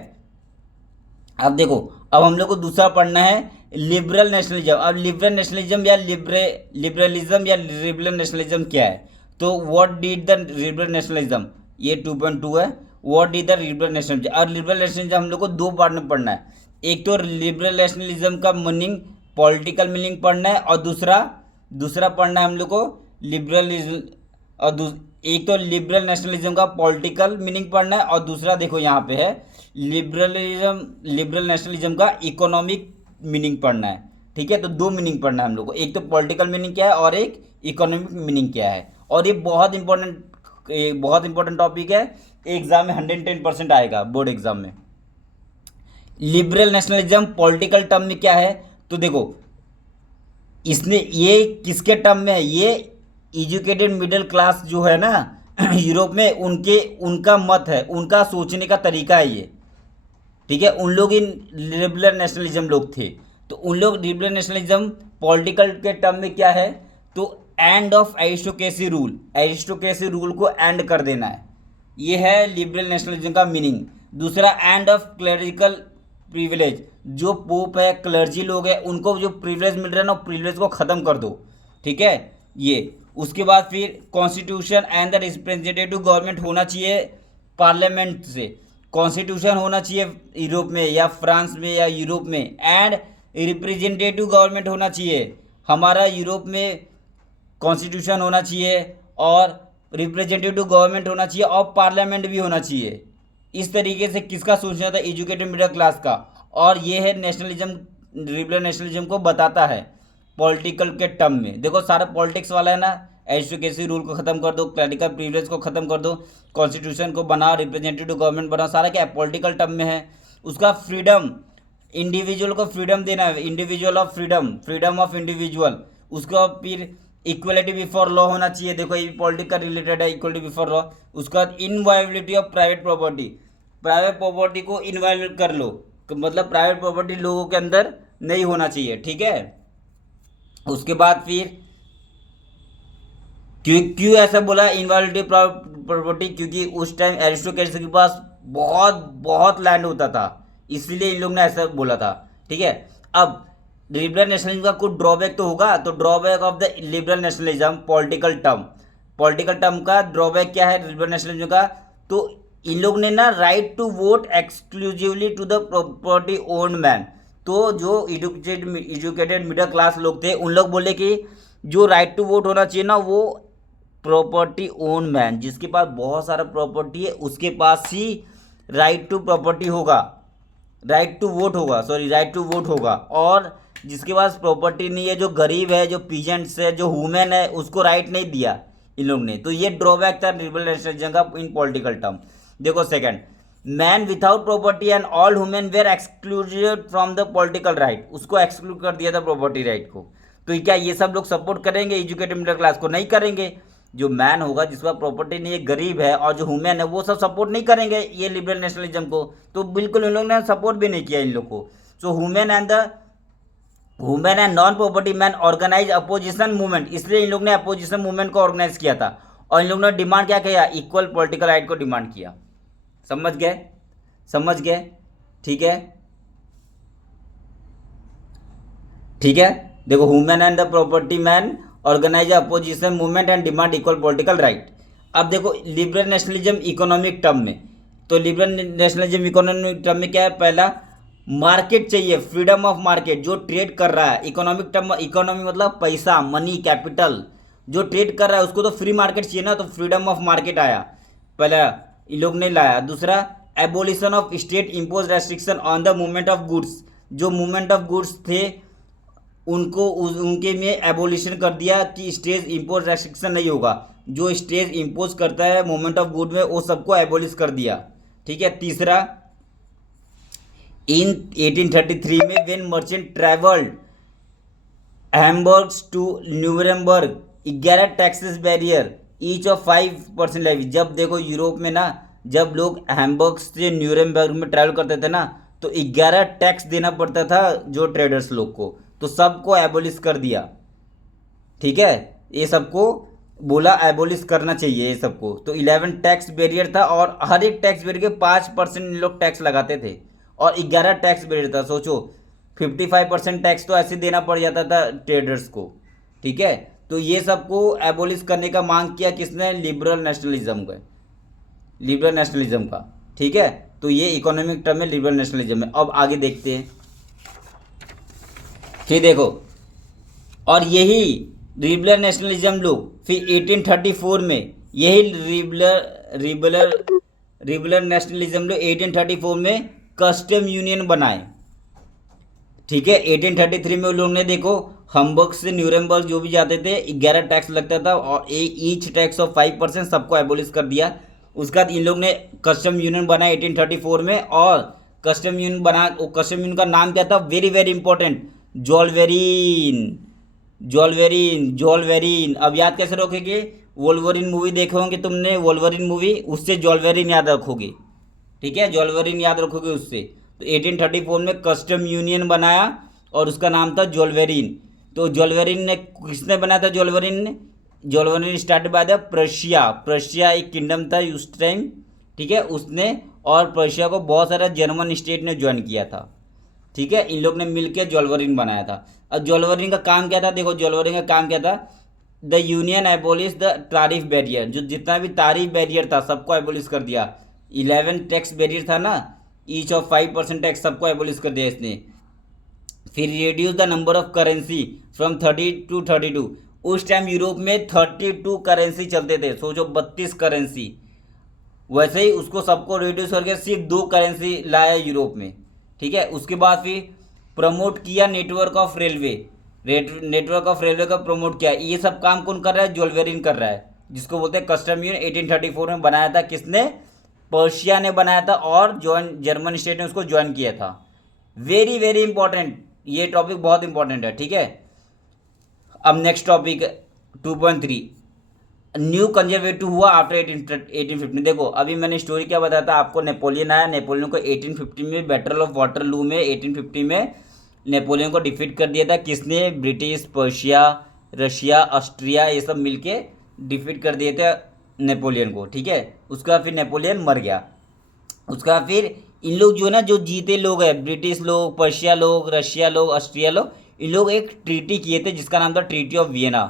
अब देखो, अब हम लोग को दूसरा पढ़ना है लिबरल नेशनलिज्म। अब लिबरल नेशनलिज्म या लिबरलिज्म या लिबरल नेशनलिज्म क्या है, तो what did the liberal nationalism, ये 2.2 है, what did the liberal nationalism. और लिबरल नेशनलिज्म हम लोग को दो पार्ट में पढ़ना है, एक तो लिबरल नेशनलिज्म का मीनिंग, पॉलिटिकल मीनिंग पढ़ना है, और दूसरा पढ़ना है हम लोग को लिबरलिज्म, और एक तो लिबरल नेशनलिज्म का पॉलिटिकल मीनिंग पढ़ना है, और दूसरा देखो यहाँ पे है लिबरल नेशनलिज्म का इकोनॉमिक मीनिंग पढ़ना है, ठीक है। तो दो मीनिंग पढ़ना है हम लोग को, एक तो पॉलिटिकल मीनिंग क्या है और एक इकोनॉमिक मीनिंग क्या है। और ये बहुत इंपॉर्टेंट टॉपिक है, एग्जाम में 110% आएगा, बोर्ड एग्जाम में। लिबरल नेशनलिज्म पॉलिटिकल टर्म में क्या है, तो देखो इसने, ये किसके टर्म में है, ये एजुकेटेड मिडिल क्लास जो है ना यूरोप में, उनका मत है, उनका सोचने का तरीका है ये, ठीक है। उन लोग इन लिबरल नेशनलिज्म लोग थे, तो उन लोग लिबरल नेशनलिज्म पॉलिटिकल के टर्म में क्या है, तो एंड ऑफ एरिस्टोक्रेसी रूल को एंड कर देना है, ये है लिबरल नेशनलिज्म का मीनिंग। दूसरा एंड ऑफ क्लरिकल प्रिविलेज, जो पोप है, क्लर्जी लोग हैं, उनको जो प्रिविलेज मिल रहा है ना, प्रिविलेज को ख़त्म कर दो, ठीक है ये। उसके बाद फिर constitution and the representative government होना चाहिए पार्लियामेंट से, कॉन्स्टिट्यूशन होना चाहिए यूरोप में या फ्रांस में या यूरोप में, एंड रिप्रेजेंटेटिव गवर्नमेंट होना चाहिए, हमारा यूरोप में कॉन्स्टिट्यूशन होना चाहिए और रिप्रेजेंटेटिव गवर्नमेंट होना चाहिए और पार्लियामेंट भी होना चाहिए। इस तरीके से किसका सोचना था, एजुकेटेड मिडिल क्लास का। और ये है नेशनलिज्म, लिबरल नेशनलिज्म को बताता है पॉलिटिकल के टर्म में। देखो सारा पॉलिटिक्स वाला है ना, एरिस्टोक्रेसी रूल को ख़त्म कर दो, क्लरिकल प्रिविलेज को ख़त्म कर दो, कॉन्स्टिट्यूशन को बनाओ, रिप्रेजेंटेटिव गवर्नमेंट बनाओ, सारा क्या है, पॉलिटिकल टर्म में है। उसका फ्रीडम, इंडिविजुअल को फ्रीडम देना है, individual of freedom of individual. उसको फिर इक्वलिटी बिफोर लॉ होना चाहिए, देखो ये पॉलिटिक्स का रिलेटेड है, इक्वलिटी बिफोर लॉ। उसके बाद inviolability of private property, private property को इनवायलेट कर लो, मतलब प्राइवेट प्रॉपर्टी लोगों के अंदर नहीं होना चाहिए, ठीक है। उसके बाद फिर क्यों क्यों ऐसा बोला इनवायबिलिटी प्रॉपर्टी, क्योंकि उस टाइम एरिस्टोक्रेट्स के पास बहुत बहुत लैंड होता था, इसलिए इन लोग ने ऐसा बोला था, ठीक है। अब लिबरल नेशनलिज्म का कुछ ड्रॉबैक तो होगा, तो drawback of the liberal nationalism political term, political term का ड्रॉबैक क्या है लिबरल नेशनलिज्म का, तो इन लोग ने ना right to vote exclusively to the property owned man, तो जो एजुकेटेड मिडिल क्लास लोग थे उन लोग बोले कि जो राइट टू वोट होना चाहिए ना वो प्रॉपर्टी ओन मैन, जिसके पास बहुत सारा प्रॉपर्टी है उसके पास ही राइट टू प्रॉपर्टी होगा, राइट टू वोट होगा, सॉरी राइट टू वोट होगा। और जिसके पास प्रॉपर्टी नहीं है, जो गरीब है, जो पीजेंट्स है, जो वुमेन है, उसको राइट नहीं दिया इन लोग ने, तो ये ड्रॉबैक था लिबरल नेशनलिज्म का इन पॉलिटिकल टर्म। देखो second, man without property and all women where excluded from the political right, उसको एक्सक्लूड कर दिया था प्रॉपर्टी राइट को। तो क्या ये सब लोग सपोर्ट करेंगे एजुकेटेड मिडिल क्लास को? नहीं करेंगे। जो मैन होगा जिसके पास प्रॉपर्टी नहीं है, गरीब है, और जो वुमेन है, वो सब सपोर्ट नहीं करेंगे ये लिबरल नेशनलिज्म को, तो बिल्कुल इन लोग ने सपोर्ट भी नहीं किया इन लोग को। So women and non property man organise opposition movement, इसलिए इन लोग ने अपोजिशन मूवमेंट को ऑर्गेनाइज किया था, और इन लोग ने डिमांड क्या किया? इक्वल पॉलिटिकल राइट को डिमांड किया। समझ गए? समझ गए? ठीक है, ठीक है। देखो, women and the property man organise opposition movement and demand equal political right. अब देखो लिबरल नेशनलिज्म इकोनॉमिक टर्म में, तो लिबरल नेशनलिज्म इकोनॉमिक टर्म में क्या है? पहला, मार्केट चाहिए, फ्रीडम ऑफ मार्केट, जो ट्रेड कर रहा है, इकोनॉमिक टर्म, इकोनॉमी मतलब पैसा, मनी, कैपिटल, जो ट्रेड कर रहा है उसको तो फ्री मार्केट चाहिए ना, तो फ्रीडम ऑफ मार्केट आया पहला, इन लोग ने लाया। दूसरा, abolition of state impose restriction on the movement of goods, जो मूवमेंट ऑफ गुड्स थे उनको उनके में एबोलिशन कर दिया कि स्टेज इम्पोज रेस्ट्रिक्शन नहीं होगा, जो स्टेज इम्पोज करता है मूवमेंट ऑफ गुड में वो सबको एबोलिश कर दिया, ठीक है। तीसरा, इन 1833 में when merchant travelled Hamburg to Nuremberg, 11 taxes barrier each of 5% levy. जब देखो यूरोप में ना, जब लोग हैम्बर्ग से न्यूरेमबर्ग में ट्रैवल करते थे ना, तो 11 टैक्स देना पड़ता था जो ट्रेडर्स लोग को, तो सबको एबोलिश कर दिया, ठीक है। ये सबको बोला एबोलिश करना चाहिए ये सबको, तो 11 टैक्स बैरियर था, और हर एक टैक्स बैरियर के 5% लोग टैक्स लगाते थे, और 11 टैक्स बैरियर था। सोचो 55% टैक्स तो ऐसे देना पड़ जाता था ट्रेडर्स को, ठीक है। तो ये सबको एबोलिश करने का मांग किया किसने? लिबरल नेशनलिज्म का, लिबरल नेशनलिज्म का, ठीक है। तो ये इकोनॉमिक टर्म में लिबरल नेशनलिज्म है। अब आगे देखते हैं, फिर देखो, और यही लिबरल नेशनलिज्म लोग फिर 1834 में, यही लिबरल नेशनलिज्म लोग 1834 में कस्टम यूनियन बनाए, ठीक है। 1833 में उन लोगों ने देखो हम्बर्ग से न्यूरेमबर्ग जो भी जाते थे 11 टैक्स लगता था, और ईच टैक्स ऑफ 5% सबको एबोलिश कर दिया। उसके बाद इन लोग ने कस्टम यूनियन बनाया 1834 में, और कस्टम यूनियन बना, कस्टम यूनियन का नाम क्या था? Very very important, Zollverein, Zollverein, Zollverein. अब याद कैसे रखोगे? वोल्वरिन मूवी देखे होंगे तुमने, वोल्वरिन मूवी, उससे जॉल्वेरिन याद रखोगे, ठीक है, जॉल्वेरिन याद रखोगे उससे। तो 1834 में कस्टम यूनियन बनाया और उसका नाम था जॉल्वेरिन। तो जॉल्वेरिन ने, किसने बनाया था जॉल्वेरिन ने? Zollverein start by the Prussia, Prussia एक किंगडम था उस टाइम, ठीक है, उसने, और प्रशिया को बहुत सारा जर्मन स्टेट ने ज्वाइन किया था, ठीक है। इन लोग ने मिलकर जॉल्वरिन बनाया था। अब जॉल्वरिन का काम क्या था? देखो जॉल्वरिन का काम क्या था? The union abolish the tariff barrier, जो जितना भी टैरिफ बैरियर था सबको एबोलिश कर दिया। 11 टैक्स बैरियर था ना, ईच ऑफ 5% टैक्स, सबको एबोलिश कर दिया इसने। फिर reduce the number of currency from 30 to 32। उस टाइम यूरोप में 32 करेंसी चलते थे, सोचो 32 करेंसी। वैसे ही उसको सबको रिड्यूस करके सिर्फ 2 करेंसी लाया यूरोप में, ठीक है। उसके बाद फिर प्रमोट किया network of railway, network of railway का प्रमोट किया। ये सब काम कौन कर रहा है? जॉल्वेरिन कर रहा है, जिसको बोलते हैं कस्टम यूनियन। 1834 में बनाया था किसने? पर्शिया ने बनाया था, और जर्मन स्टेट ने उसको ज्वाइन किया था। वेरी वेरी इंपॉर्टेंट, ये टॉपिक बहुत इंपॉर्टेंट है, ठीक है। अब नेक्स्ट टॉपिक 2.3 न्यू कंजर्वेटिव हुआ आफ्टर 1815। देखो अभी मैंने स्टोरी क्या बताया था आपको, नेपोलियन आया, नेपोलियन को 1850 में बैटल ऑफ वाटरलू में 1850 में नेपोलियन को डिफीट कर दिया था। किसने? ब्रिटिश, पर्शिया, रशिया, ऑस्ट्रिया, ये सब मिलके डिफीट कर दिए थे नेपोलियन को, ठीक है। उसका फिर नेपोलियन मर गया। उसका फिर इन लोग जो है ना, जो जीते लोग हैं, ब्रिटिश लोग, पर्शिया लोग, रशिया लोग, ऑस्ट्रिया लोग, इन लोग एक ट्रीटी किए थे जिसका नाम था ट्रीटी ऑफ वियना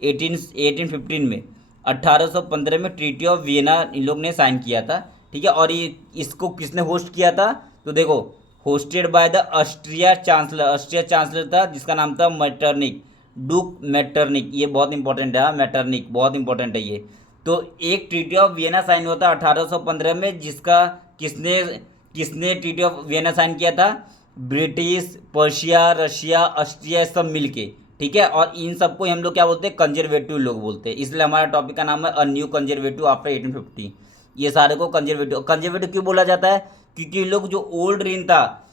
1815 में। 1815 में ट्रीटी ऑफ वियना इन लोग ने साइन किया था, ठीक है। और ये इसको किसने होस्ट किया था? तो देखो, hosted by the Austria chancellor था जिसका नाम था मेटरनिक, डूक मेटरनिक। ये बहुत इंपॉर्टेंट है, मेटरनिक बहुत इंपॉर्टेंट है ये। तो एक ट्रीटी ऑफ वियना साइन हुआ था 1815 में, जिसका किसने किसने ट्रीटी ऑफ वियना साइन किया था? ब्रिटिश, पर्शिया, रशिया, ऑस्ट्रिया सब मिलके, ठीक है। और इन सबको हम लोग क्या बोलते हैं? कंजर्वेटिव लोग बोलते हैं। इसलिए हमारा टॉपिक का नाम है अ न्यू कंजर्वेटिव आफ्टर 1850। ये सारे को कंजर्वेटिव कंजर्वेटिव क्यों बोला जाता है? क्योंकि इन लोग जो ओल्ड रीन था,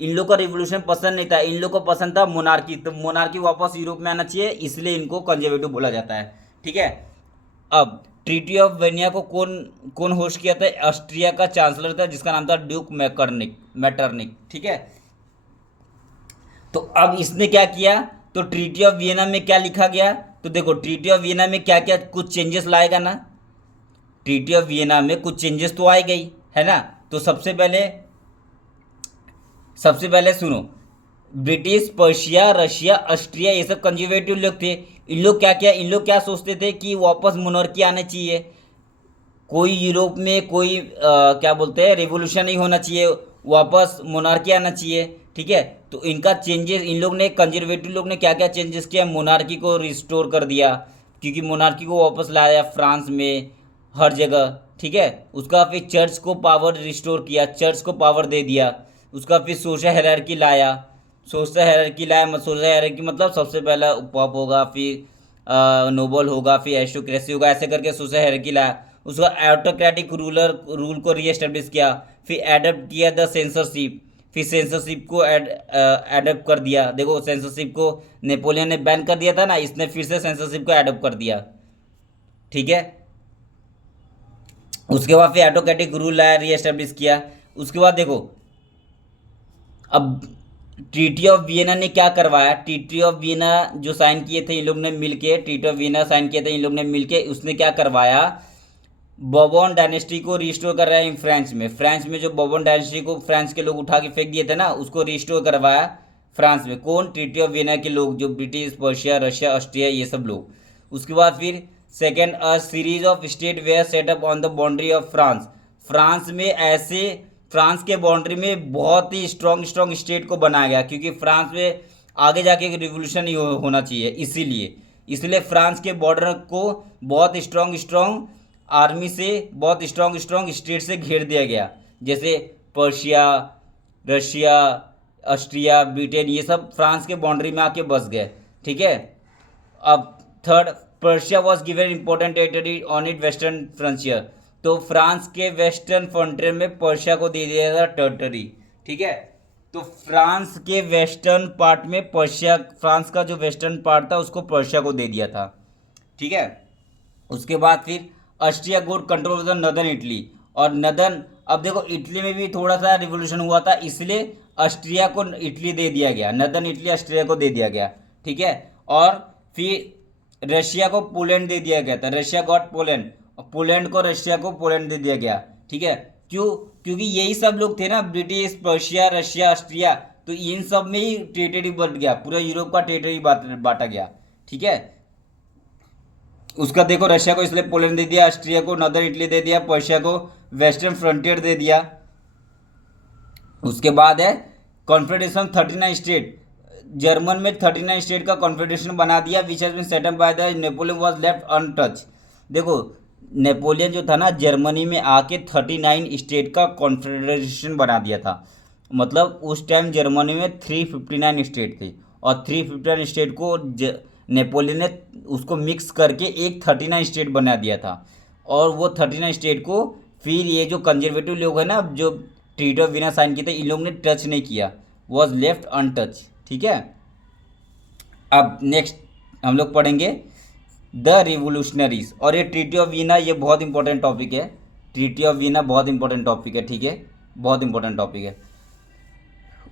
इन लोग का रिवोल्यूशन पसंद नहीं था, इन लोग को पसंद था मोनार्की। तो मोनार्की वापस यूरोप में आना चाहिए, इसलिए इनको कंजर्वेटिव बोला जाता है, ठीक है। अब ट्रीटी ऑफ वेनिया को कौन कौन होस्ट किया था? ऑस्ट्रिया का चांसलर था जिसका नाम था ड्यूक मैटरनिक, ठीक है। तो अब इसने क्या किया? तो ट्रीटी ऑफ वियना में क्या लिखा गया? तो देखो, ट्रीटी ऑफ वियना में क्या क्या कुछ चेंजेस लाएगा ना, ट्रीटी ऑफ वियना में कुछ चेंजेस तो आए गई, है ना। तो सबसे पहले सुनो, ब्रिटिश, पर्शिया, रशिया, ऑस्ट्रिया, ये सब कंजर्वेटिव लोग थे। इन लोग क्या सोचते थे कि वापस मोनार्की आना चाहिए, कोई यूरोप में कोई क्या बोलते हैं, रेवोल्यूशन नहीं होना चाहिए, वापस मोनार्की आना चाहिए, ठीक है। तो इनका चेंजेस, इन लोग ने, कंजर्वेटिव लोग ने क्या क्या चेंजेस किया? मोनार्की को रिस्टोर कर दिया, क्योंकि मोनार्की को वापस लाया फ्रांस में, हर जगह, ठीक है। उसका फिर चर्च को पावर रिस्टोर किया, चर्च को पावर दे दिया। उसका फिर सोशल हायरार्की लाया, सोशल हायरार्की मतलब सबसे पहला पॉप होगा, फिर नोबल होगा, फिर एरिस्टोक्रेसी होगा, ऐसे करके सोशल हायरार्की लाया। उसका ऑटोक्रेटिक रूल को रीएस्टेब्लिश किया। फिर एडप्ट किया द सेंसरशिप, फिर सेंसरशिप को एडप्ट कर दिया। देखो, सेंसरशिप को नेपोलियन ने बैन कर दिया था ना, इसने फिर से सेंसरशिप को एडप्ट कर दिया, ठीक है। उसके बाद फिर ऑटोक्रेटिक रूल लाया, रीएस्टेब्लिश किया। उसके बाद देखो, अब ट्रीटी ऑफ वियना ने क्या करवाया? ट्रीटी ऑफ वियना जो साइन किए थे इन लोग ने मिलके, ट्रीटी ऑफ वियना साइन किए थे इन लोग ने मिलके, उसने क्या करवाया? बॉबन डायनेस्टी को रिस्टोर कर रहा है फ्रांस में जो बॉबन डायनेस्टी को फ्रांस के लोग उठा के फेंक दिए थे ना, उसको रिस्टोर करवाया फ्रांस में। कौन? ट्रीटी ऑफ वियना के लोग, जो ब्रिटिश, पर्शिया, रशिया, ऑस्ट्रिया, ये सब लोग। उसके बाद फिर second, a series of state were set up on the boundary of France में ऐसे, फ्रांस के बाउंड्री में बहुत ही स्ट्रॉन्ग स्टेट को बनाया गया, क्योंकि फ्रांस में आगे जाके एक रिवोल्यूशन ही होना चाहिए, इसलिए फ्रांस के बॉर्डर को बहुत स्ट्रॉन्ग आर्मी से, बहुत स्ट्रॉन्ग स्टेट से घेर दिया गया, जैसे पर्शिया, रशिया, ऑस्ट्रिया, ब्रिटेन, ये सब फ्रांस के बाउंड्री में आके बस गए, ठीक है। अब third, Persia was given important territory on it western frontier. तो फ्रांस के वेस्टर्न फ्रंटियर में पर्शिया को दे दिया था टेरिटरी, ठीक है। तो फ्रांस के वेस्टर्न पार्ट में फ्रांस का जो वेस्टर्न पार्ट था उसको पर्शिया को दे दिया था, ठीक है। उसके बाद फिर Austria got control the northern Italy, और अब देखो, इटली में भी थोड़ा सा रिवोल्यूशन हुआ था, इसलिए ऑस्ट्रिया को इटली दे दिया गया, नदर्न इटली ऑस्ट्रिया को दे दिया गया, ठीक है। और फिर रशिया को पोलैंड दे दिया गया था, रशिया गॉट पोलैंड, पोलैंड को रशिया को पोलैंड दे दिया गया, ठीक है। क्यों? क्योंकि यही सब लोग थे ना, ब्रिटिश, पर्शिया, रशिया, ऑस्ट्रिया, तो इन सब में ही टेरिटरी बट गया, पूरा यूरोप का टेरिटरी बांटा गया, ठीक है। उसका देखो, रशिया को इसलिए पोलैंड दे दिया, ऑस्ट्रिया को नॉर्दर्न इटली दे दिया, पर्शिया को वेस्टर्न फ्रंटियर दे दिया। उसके बाद है कॉन्फेडरेशन 39 स्टेट, जर्मन में 39 स्टेट का कॉन्फेडरेशन बना दिया, which has been set up by the Napoleon was left untouch. देखो, नेपोलियन जो था ना, जर्मनी में आके 39 स्टेट का कॉन्फेडरेशन बना दिया था। मतलब उस टाइम जर्मनी में 359 स्टेट थे, और 359 स्टेट को नेपोलियन ने उसको मिक्स करके एक 39 स्टेट बना दिया था। और वो 39 स्टेट को फिर ये जो कंजर्वेटिव लोग हैं ना, जो ट्रीटी ऑफ वियना साइन किए थे, इन लोगों ने टच नहीं किया, वॉज लेफ्ट अनटच, ठीक है। अब नेक्स्ट हम लोग पढ़ेंगे द रिवोल्यूशनरीज। और ये ट्रीटी ऑफ वीना, ये बहुत इंपॉर्टेंट टॉपिक है। ट्रीटी ऑफ वीना बहुत इंपॉर्टेंट टॉपिक है, ठीक है, बहुत इंपॉर्टेंट टॉपिक है।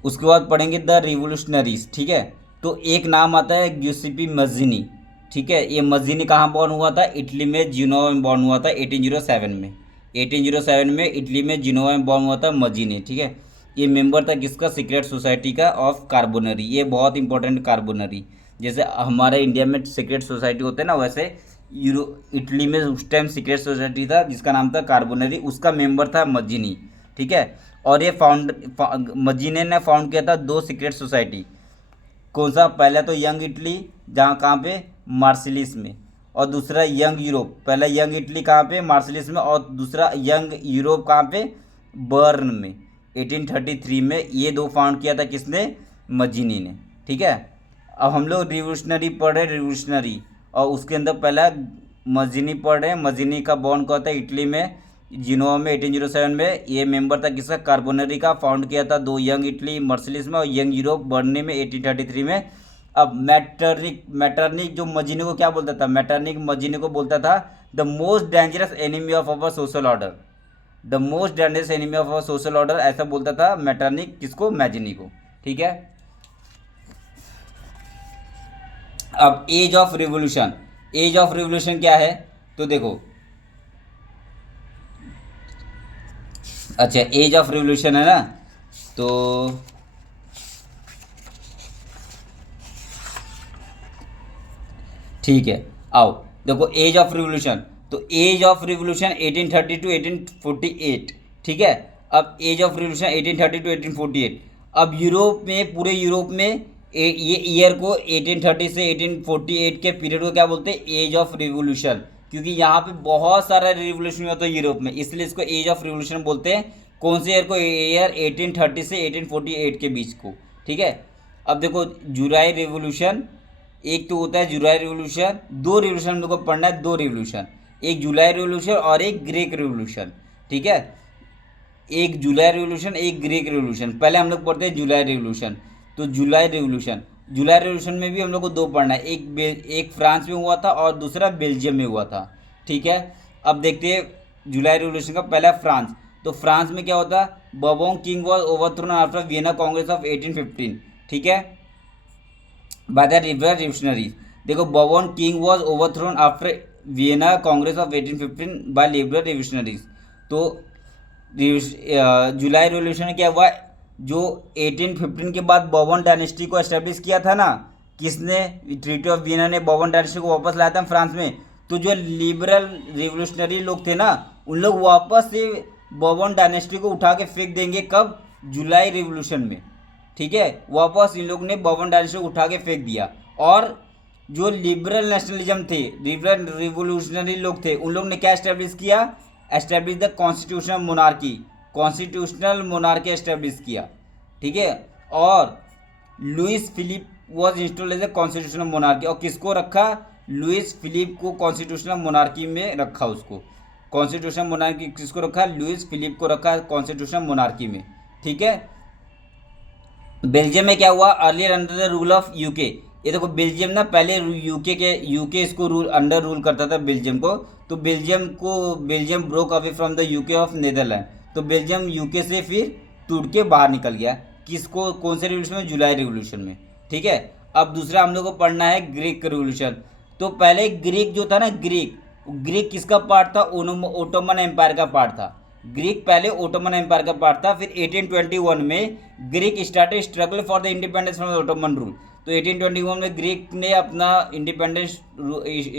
उसके बाद पढ़ेंगे द रिवोल्यूशनरीज, ठीक है। तो एक नाम आता है ग्यूसिपी मज्जिनी, ठीक है। ये मज्जिनी कहाँ बॉर्न हुआ था? इटली में जिनोवा में बॉर्न हुआ था 1807 में। 1807 में इटली में जिनोवा में बॉर्न हुआ था मज्जिनी, ठीक है। ये मेंबर था किसका? सीक्रेट सोसाइटी का ऑफ कार्बोनरी। ये बहुत इंपॉर्टेंट कार्बोनरी, जैसे हमारे इंडिया में सीक्रेट सोसाइटी होते हैं ना, वैसे इटली में उस टाइम सीक्रेट सोसाइटी था जिसका नाम था कार्बोनरी, उसका मेंबर था मज्जिनी, ठीक है। और ये मज्जिनी ने फाउंड किया था दो सीक्रेट सोसाइटी। कौन सा? पहला तो यंग इटली, जहाँ कहाँ पे? मार्सिलिस में। और दूसरा यंग यूरोप। पहला यंग इटली कहाँ पे? मार्सिलिस में। और दूसरा यंग यूरोप कहाँ पे? बर्न में। 1833 में ये दो फाउंड किया था किसने? मज्जिनी ने, ठीक है। अब हम लोग रिवोल्यूशनरी पढ़ रहे हैं, रिवोल्यूशनरी, और उसके अंदर पहला मज्जिनी पढ़ रहे हैं। मज्जिनी का बॉर्न कहा था इटली में जिनोवा में 1807 में। ये मेंबर था किसका? कार्बोनरी का। फाउंड किया था दो यंग इटली मार्सिलिस में और यंग यूरोप बर्नी में 1833 में। अब मैटरनिक जो मज्जिनी को क्या बोलता था? मैटरनिक मज्जिनी को बोलता था the most dangerous enemy of our social order. The most dangerous enemy of our social order, ऐसा बोलता था मैटरनिक किसको? मज्जिनी को, ठीक है। अब age of revolution. Age of revolution क्या है? तो देखो, अच्छा, एज ऑफ रिवोल्यूशन है ना, तो ठीक है। आओ देखो एज ऑफ रिवोल्यूशन। तो एज ऑफ रिवोल्यूशन 1830 टू 1848, ठीक है। अब एज ऑफ रिवोल्यूशन 1830 टू 1848। अब यूरोप में, पूरे यूरोप में ये ईयर को 1830 से 1848 के पीरियड को क्या बोलते हैं? Age of revolution. क्योंकि यहाँ पे बहुत सारा रिवोल्यूशन हुआ था यूरोप में, इसलिए इसको एज ऑफ रिवोल्यूशन बोलते हैं। कौन से ईयर को? ईयर 1830 से 1848 के बीच को, ठीक है। अब देखो जुलाई रिवोल्यूशन, एक तो होता है जुलाई रिवोल्यूशन, दो रिवोल्यूशन हम लोग को पढ़ना है, दो रिवोल्यूशन, एक जुलाई रिवोल्यूशन और एक ग्रीक रिवोल्यूशन, ठीक है। एक जुलाई रिवोल्यूशन, एक ग्रीक रिवोल्यूशन। पहले हम लोग पढ़ते हैं जुलाई रिवोल्यूशन। तो जुलाई रिवोल्यूशन, जुलाई रिवोल्यूशन में भी हम लोग को दो पढ़ना है, एक फ्रांस में हुआ था और दूसरा बेल्जियम में हुआ था, ठीक है। अब देखते हैं जुलाई रिवोल्यूशन का। पहला फ्रांस। तो फ्रांस में क्या होता? बबोंग king was overthrown after Vienna congress of 1815, ठीक है, बाय द लिबरल रिवोल्यूशनरीज। देखो, Bourbon king was overthrown after Vienna congress of 1815 by liberal revolutionaries. तो जुलाई रिवोल्यूशन क्या हुआ? जो 1815 के बाद बबोन डायनेस्टी को एस्टेब्लिश किया था ना, किसने? ट्रीटी ऑफ वियना ने बबोन डायनेस्टी को वापस लाया था फ्रांस में। तो जो लिबरल रिवोल्यूशनरी लोग थे ना, उन लोग वापस से बबोन डायनेस्टी को उठा के फेंक देंगे। कब? जुलाई रिवोल्यूशन में, ठीक है। वापस इन लोग ने बबन डायनेस्टी को उठा के फेंक दिया। और जो लिबरल नेशनलिज्म थे, लिबरल रिवोल्यूशनरी लोग थे, उन लोग ने क्या एस्टेब्लिश किया? Establish the constitutional monarchy. Constitutional monarchy establish किया, ठीक है। और Louis Philippe was installed as a constitutional monarchy. और किसको रखा? लुइस फिलिप को कॉन्स्टिट्यूशनल मोनार्की में रखा। उसको कॉन्स्टिट्यूशनल मोनार्की किसको रखा? लुइस फिलिप को रखा कॉन्स्टिट्यूशनल मोनार्की में, ठीक है। बेल्जियम में क्या हुआ? Earlier under the rule of UK. ये देखो, बेल्जियम ना पहले यूके इसको अंडर रूल करता था बेल्जियम को। तो Belgium broke away from the UK of Netherland. तो बेल्जियम यूके से फिर टूट के बाहर निकल गया। किसको? कौन से रिवोल्यूशन में? जुलाई रिवोल्यूशन में, ठीक है। अब दूसरा हम लोग को पढ़ना है ग्रीक रिवोल्यूशन। तो पहले ग्रीक जो था ना, ग्रीक किसका पार्ट था? ओटोमन एम्पायर का पार्ट था। ग्रीक पहले ओटोमन एम्पायर का पार्ट था। फिर 1821 में Greek started struggle for the independence from the Ottoman rule. तो 1821 में ग्रीक ने अपना इंडिपेंडेंस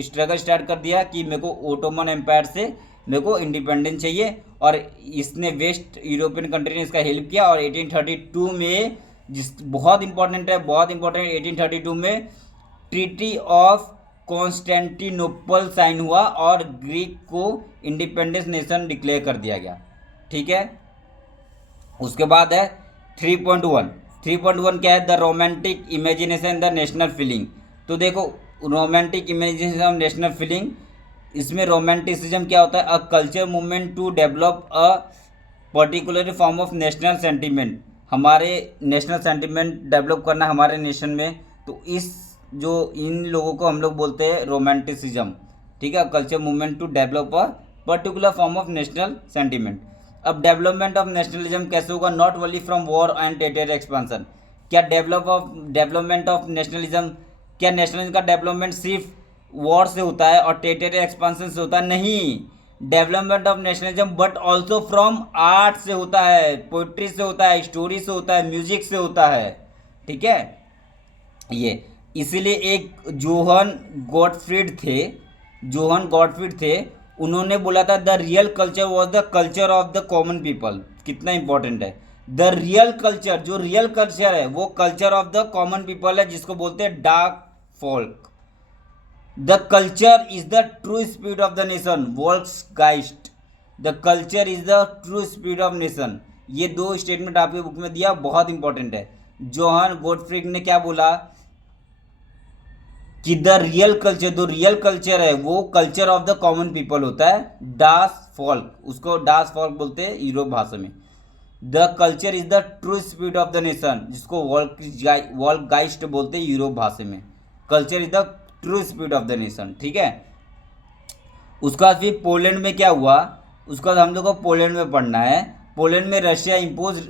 स्ट्रगल स्टार्ट कर दिया कि मेरे को ओटोमन एम्पायर से मेरे को इंडिपेंडेंस चाहिए। और इसने वेस्ट यूरोपियन कंट्री ने इसका हेल्प किया। और 1832 में, बहुत इंपॉर्टेंट है, बहुत इंपॉर्टेंट, 1832 में ट्रीटी ऑफ कॉन्स्टेंटिनोपल साइन हुआ और ग्रीक को इंडिपेंडेंस नेशन डिक्लेयर कर दिया गया, ठीक है। उसके बाद है 3.1। 3.1 क्या है? The romantic imagination the national feeling. तो देखो, रोमांटिक इमेजिनेशन नेशनल फीलिंग, इसमें रोमांटिसिज्म क्या होता है? A culture movement to develop a particular form of national sentiment. हमारे नेशनल सेंटिमेंट डेवलप करना हमारे नेशन में। तो इस जो इन लोगों को हम लोग बोलते हैं रोमांटिसिज्म, ठीक है, culture movement to develop a particular form of national sentiment. अब डेवलपमेंट ऑफ नेशनलिज्म कैसे होगा? Not only from war and territory expansion. क्या डेवलपमेंट ऑफ नेशनलिज्म, क्या नेशनलिज्म का डेवलपमेंट सिर्फ वॉर से होता है और टेरिटरी एक्सपांसन से होता है? नहीं, development of nationalism but also from art से होता है, पोइट्री से होता है, स्टोरी से होता है, म्यूजिक से होता है, ठीक है। ये इसीलिए एक जोहन गॉटफ्रीड थे, उन्होंने बोला था the real culture was the culture of the common people. कितना इंपॉर्टेंट है, द रियल कल्चर, जो रियल कल्चर है वो culture of the common people है, जिसको बोलते हैं डार्क volk. The culture is the true spirit of the nation, volksgeist. The culture is the true spirit of nation. ये दो स्टेटमेंट आपके बुक में दिया, बहुत इंपॉर्टेंट है। जोहन गॉटफ्रीड ने क्या बोला कि द रियल कल्चर, जो रियल कल्चर है वो culture of the common people होता है, डास फॉल्क, उसको डास फॉल्क बोलते हैं यूरोप भाषा में। The culture is the true spirit of the nation, जिसको वॉल्कगाइस्ट बोलते हैं यूरोप भाषा में। Culture is the true spirit of the nation, ठीक है। उसके बाद फिर पोलैंड में क्या हुआ, उसके बाद हम लोग को पोलैंड में पढ़ना है। पोलैंड में Russia impose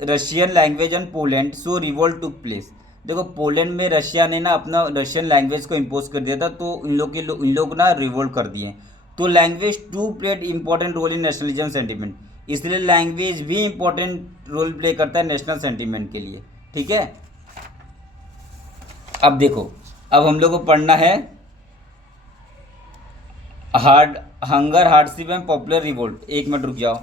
Russian language on Poland, so revolt took place. देखो पोलैंड में रशिया ने ना अपना रशियन लैंग्वेज को इम्पोज कर दिया था, तो इन लोग ना रिवोल्ट कर दिए। तो language to played important role in nationalism sentiment, इसलिए लैंग्वेज भी इंपॉर्टेंट रोल प्ले करता है नेशनल सेंटिमेंट के लिए, ठीक है। अब देखो, अब हम लोग को पढ़ना है hunger, hardship and popular revolt. एक मिनट रुक जाओ,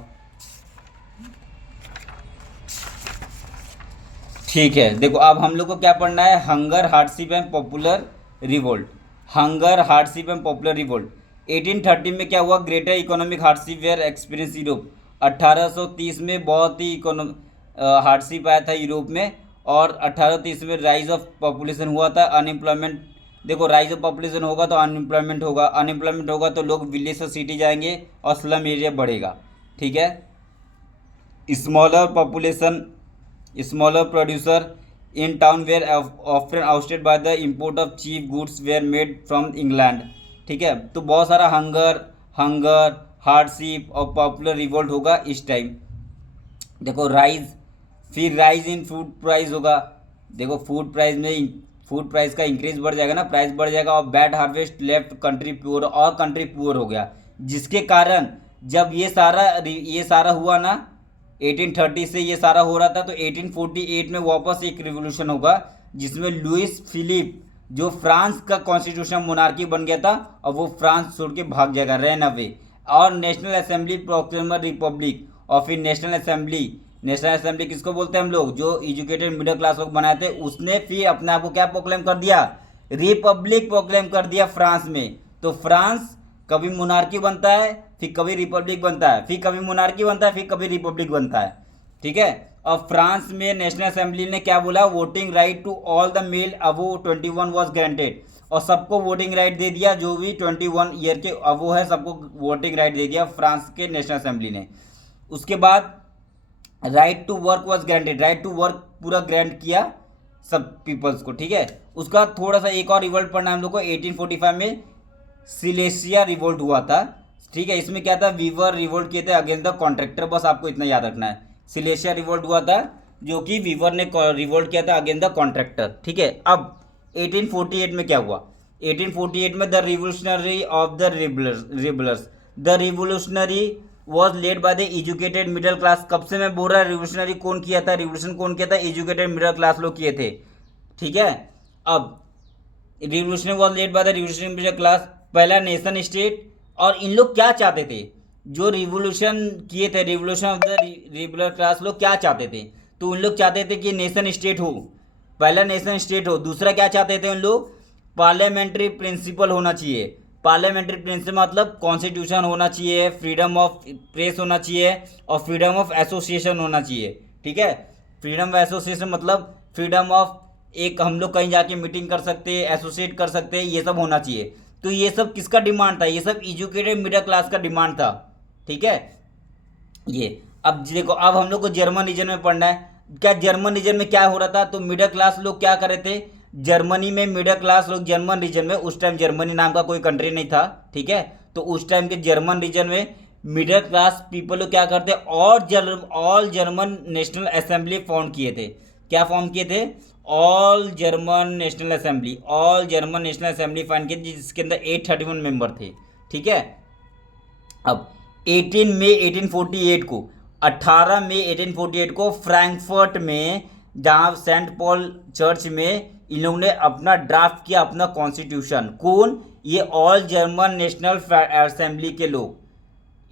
ठीक है। देखो अब हम लोग को क्या पढ़ना है, hunger, hardship and popular revolt. Hunger, hardship and popular revolt. 1830 में क्या हुआ, greater economic hardship were experience Europe. 1830 में बहुत ही हार्डशिप आया था यूरोप में, और 1830 में राइज ऑफ पॉपुलेशन हुआ था, अनएम्प्लॉयमेंट। देखो राइज ऑफ पॉपुलेशन होगा तो अनएम्प्लॉयमेंट होगा, अनएम्प्लॉयमेंट होगा तो लोग विलेज से सिटी जाएंगे और स्लम एरिया बढ़ेगा, ठीक है। Smaller population, smaller producer in town were often ousted by the import of cheap goods were made from England, ठीक है। तो बहुत सारा हंगर, हार्डशिप और पॉपुलर रिवोल्ट होगा इस टाइम। देखो फिर राइज इन फूड प्राइस होगा। देखो फूड प्राइस का इंक्रीज बढ़ जाएगा ना, प्राइस बढ़ जाएगा, और bad harvest left country pure, और कंट्री पुअर हो गया, जिसके कारण जब ये सारा हुआ ना 1830 से ये सारा हो रहा था, तो 1848 में वापस एक रिवोल्यूशन होगा, जिसमें लुइस फिलिप, जो फ्रांस का कॉन्स्टिट्यूशन मोनार्की बन गया था, और वो फ्रांस छोड़ के भाग जाएगा, रन अवे। और नेशनल असेंबली प्रोक्लेमर रिपब्लिक, और फिर नेशनल असेंबली किसको बोलते हैं हम लोग, जो एजुकेटेड मिडिल क्लास लोग बनाए थे, उसने फिर अपने आप को क्या प्रोक्लेम कर दिया, रिपब्लिक प्रोक्लेम कर दिया फ्रांस में। तो फ्रांस कभी मोनार्की बनता है, फिर कभी रिपब्लिक बनता है, फिर कभी मोनार्की बनता है, फिर कभी रिपब्लिक बनता है, ठीक है। और फ्रांस में नेशनल असेंबली ने क्या बोला, voting right to all the male above 21 was granted, और सबको वोटिंग राइट दे दिया, जो भी 21 ईयर के अबव है सबको वोटिंग राइट दे दिया फ्रांस के नेशनल असेंबली ने। उसके बाद right to work was granted, right to work पूरा ग्रांट किया सब पीपल्स को, ठीक है। उसका थोड़ा सा एक और रिवोल्ट पढ़ना हम लोग को, 1845 में सिलेसिया रिवोल्ट हुआ था, ठीक है। इसमें क्या था, वीवर रिवोल्ट किए थे अगेंस्ट द कॉन्ट्रैक्टर, बस आपको इतना याद रखना है। सिलेसिया रिवोल्ट हुआ था, जो कि वीवर ने रिवोल्ट किया था अगेंस्ट द कॉन्ट्रैक्टर, ठीक है। अब 1848 में क्या हुआ, 1848 में the revolutionary of the liberals, the revolutionary was led by the educated middle class. कब से मैं बोल रहा रिवोल्यूशनरी कौन किया था, रिवोल्यूशन कौन किया था, एजुकेटेड मिडिल क्लास लोग किए थे, ठीक है। अब revolution was led by the revolutionary middle class, पहला नेशन स्टेट। और इन लोग क्या चाहते थे, जो रिवोल्यूशन किए थे, रिवोल्यूशन ऑफ द रिबलर क्लास लोग क्या चाहते थे, तो उन लोग चाहते थे कि नेशन स्टेट हो, पहला नेशन स्टेट हो। दूसरा क्या चाहते थे उन लोग, पार्लियामेंट्री प्रिंसिपल होना चाहिए। पार्लियामेंट्री प्रिंसिपल मतलब कॉन्स्टिट्यूशन होना चाहिए, फ्रीडम ऑफ प्रेस होना चाहिए, और फ्रीडम ऑफ एसोसिएशन होना चाहिए, ठीक है। फ्रीडम ऑफ एसोसिएशन मतलब फ्रीडम ऑफ, एक हम लोग कहीं जाके मीटिंग कर सकते हैं, एसोसिएट कर सकते हैं, ये सब होना चाहिए। तो ये सब किसका डिमांड था, ये सब एजुकेटेड मिडिल क्लास का डिमांड था, ठीक है। ये अब देखो, अब हम लोग को जर्मन रीजन में पढ़ना है। क्या जर्मन रीजन में क्या हो रहा था, तो मिडिल क्लास लोग क्या कर रहे थे, जर्मनी में मिडिल क्लास लोग, जर्मन रीजन में, उस टाइम जर्मनी नाम का कोई कंट्री नहीं था, ठीक है, तो उस टाइम के जर्मन रीजन में मिडिल क्लास पीपल लोग क्या करते, all German national assembly form किए थे। क्या फॉर्म किए थे? All German national assembly, all German national assembly form किए, जिसके अंदर 831 मेंबर थे, ठीक है। अब 18 मई 1848 को, 18 मई 1848 को फ्रैंकफर्ट में, जहाँ सेंट पॉल चर्च में इन लोगों ने अपना ड्राफ्ट किया, अपना कॉन्स्टिट्यूशन। कौन? ये ऑल जर्मन नेशनल असेंबली के लोग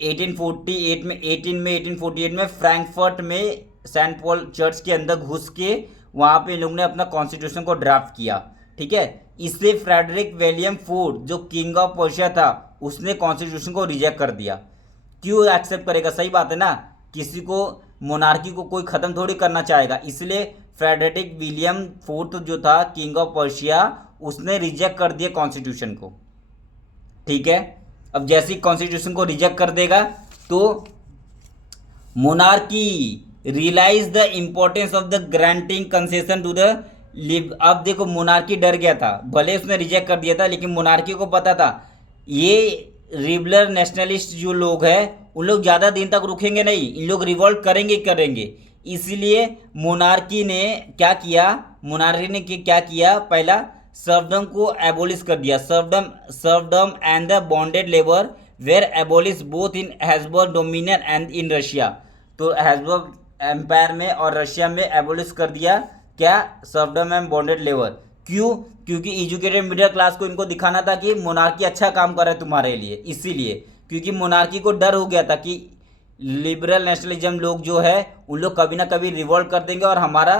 1848 में, 18 में 1848 में फ्रैंकफर्ट में सेंट पॉल चर्च के अंदर घुस के वहाँ पे इन लोगों ने अपना कॉन्स्टिट्यूशन को ड्राफ्ट किया, ठीक है। इससे फ्रेडरिक विलियम फोर्ड जो किंग ऑफ पर्शिया था, उसने कॉन्स्टिट्यूशन को रिजेक्ट कर दिया। क्यों एक्सेप्ट करेगा? सही बात है ना, किसी को मोनार्की को कोई ख़त्म थोड़ी करना चाहेगा, इसलिए फ्रेडरिक विलियम फोर्थ जो था किंग ऑफ पर्शिया, उसने रिजेक्ट कर दिया कॉन्स्टिट्यूशन को, ठीक है। अब जैसे ही कॉन्स्टिट्यूशन को रिजेक्ट कर देगा तो monarchy realise the importance of the granting concession to the live. अब देखो मोनार्की डर गया था, भले उसने रिजेक्ट कर दिया था, लेकिन मोनार्की को पता था ये रिबलर नेशनलिस्ट जो लोग हैं उन लोग ज़्यादा दिन तक रुकेंगे नहीं, इन लोग रिवॉल्ट करेंगे करेंगे। इसीलिए मोनार्की ने क्या किया, क्या किया, पहला सर्वडम को एबोलिश कर दिया। Serfdom and the bonded labour were abolish both in Habsburg dominion and in Russia. तो हैब्सबर्ग एम्पायर में और रशिया में एबोलिश कर दिया क्या? Serfdom and bonded labour. क्यों? क्योंकि एजुकेटेड मिडिल क्लास को इनको दिखाना था कि मोनार्की अच्छा काम कर रहा है तुम्हारे लिए, इसीलिए, क्योंकि मोनार्की को डर हो गया था कि लिबरल नेशनलिज्म लोग जो है उन लोग कभी ना कभी रिवॉल्ट कर देंगे और हमारा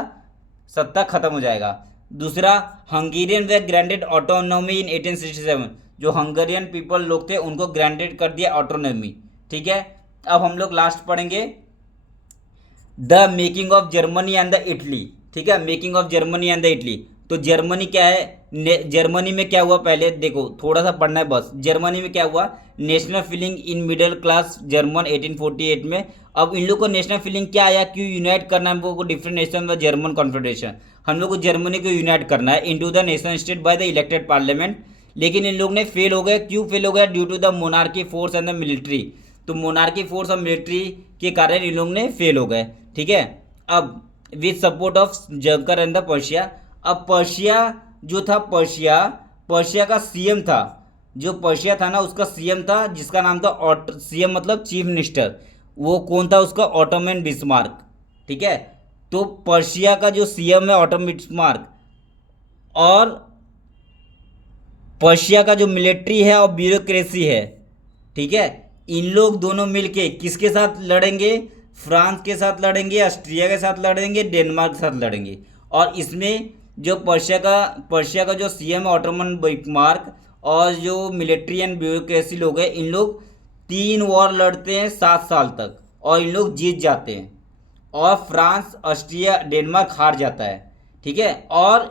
सत्ता खत्म हो जाएगा। दूसरा, हंगेरियन वे ग्रांटेड ऑटोनॉमी इन 1867। जो हंगेरियन पीपल लोग थे उनको ग्रांटेड कर दिया ऑटोनॉमी, ठीक है। अब हम लोग लास्ट पढ़ेंगे the making of Germany and the Italy, ठीक है, making of Germany and the Italy. तो जर्मनी क्या है, जर्मनी में क्या हुआ, पहले देखो थोड़ा सा पढ़ना है बस। जर्मनी में क्या हुआ? National feeling in middle class German 1848 में। अब इन लोग को नेशनल फीलिंग क्या आया, क्यों यूनाइट करना है हम लोग को डिफरेंट नेशन व जर्मन कॉन्फेडरेशन, हम लोग को जर्मनी को यूनाइट करना है into the nation state by the elected parliament. लेकिन इन लोग ने फेल हो गए। क्यों फेल हो गया? Due to the monarchy force and the military. तो मोनार्की फोर्स और मिलिट्री के कारण इन लोग ने फेल हो गए, ठीक है। अब with support of जंकर and the Persia. अब पर्शिया जो था, पर्शिया का सीएम था, जो पर्शिया था ना उसका सीएम था जिसका नाम था सीएम मतलब चीफ मिनिस्टर, वो कौन था? उसका ऑटोमन बिस्मार्क, ठीक है। तो पर्शिया का जो सीएम है ऑटोमन बिस्मार्क, और पर्शिया का जो मिलिट्री है और ब्यूरोक्रेसी है, ठीक है, इन लोग दोनों मिलके किसके साथ लड़ेंगे? फ्रांस के साथ लड़ेंगे, ऑस्ट्रिया के साथ लड़ेंगे, डेनमार्क के साथ लड़ेंगे। और इसमें जो पर्शिया का जो सीएम है ऑटोमन बिस्मार्क, और जो मिलिट्री एंड ब्यूरोक्रेसी लोग हैं, इन लोग 3 वॉर लड़ते हैं 7 साल तक और इन लोग जीत जाते हैं, और फ्रांस, ऑस्ट्रिया, डेनमार्क हार जाता है, ठीक है। और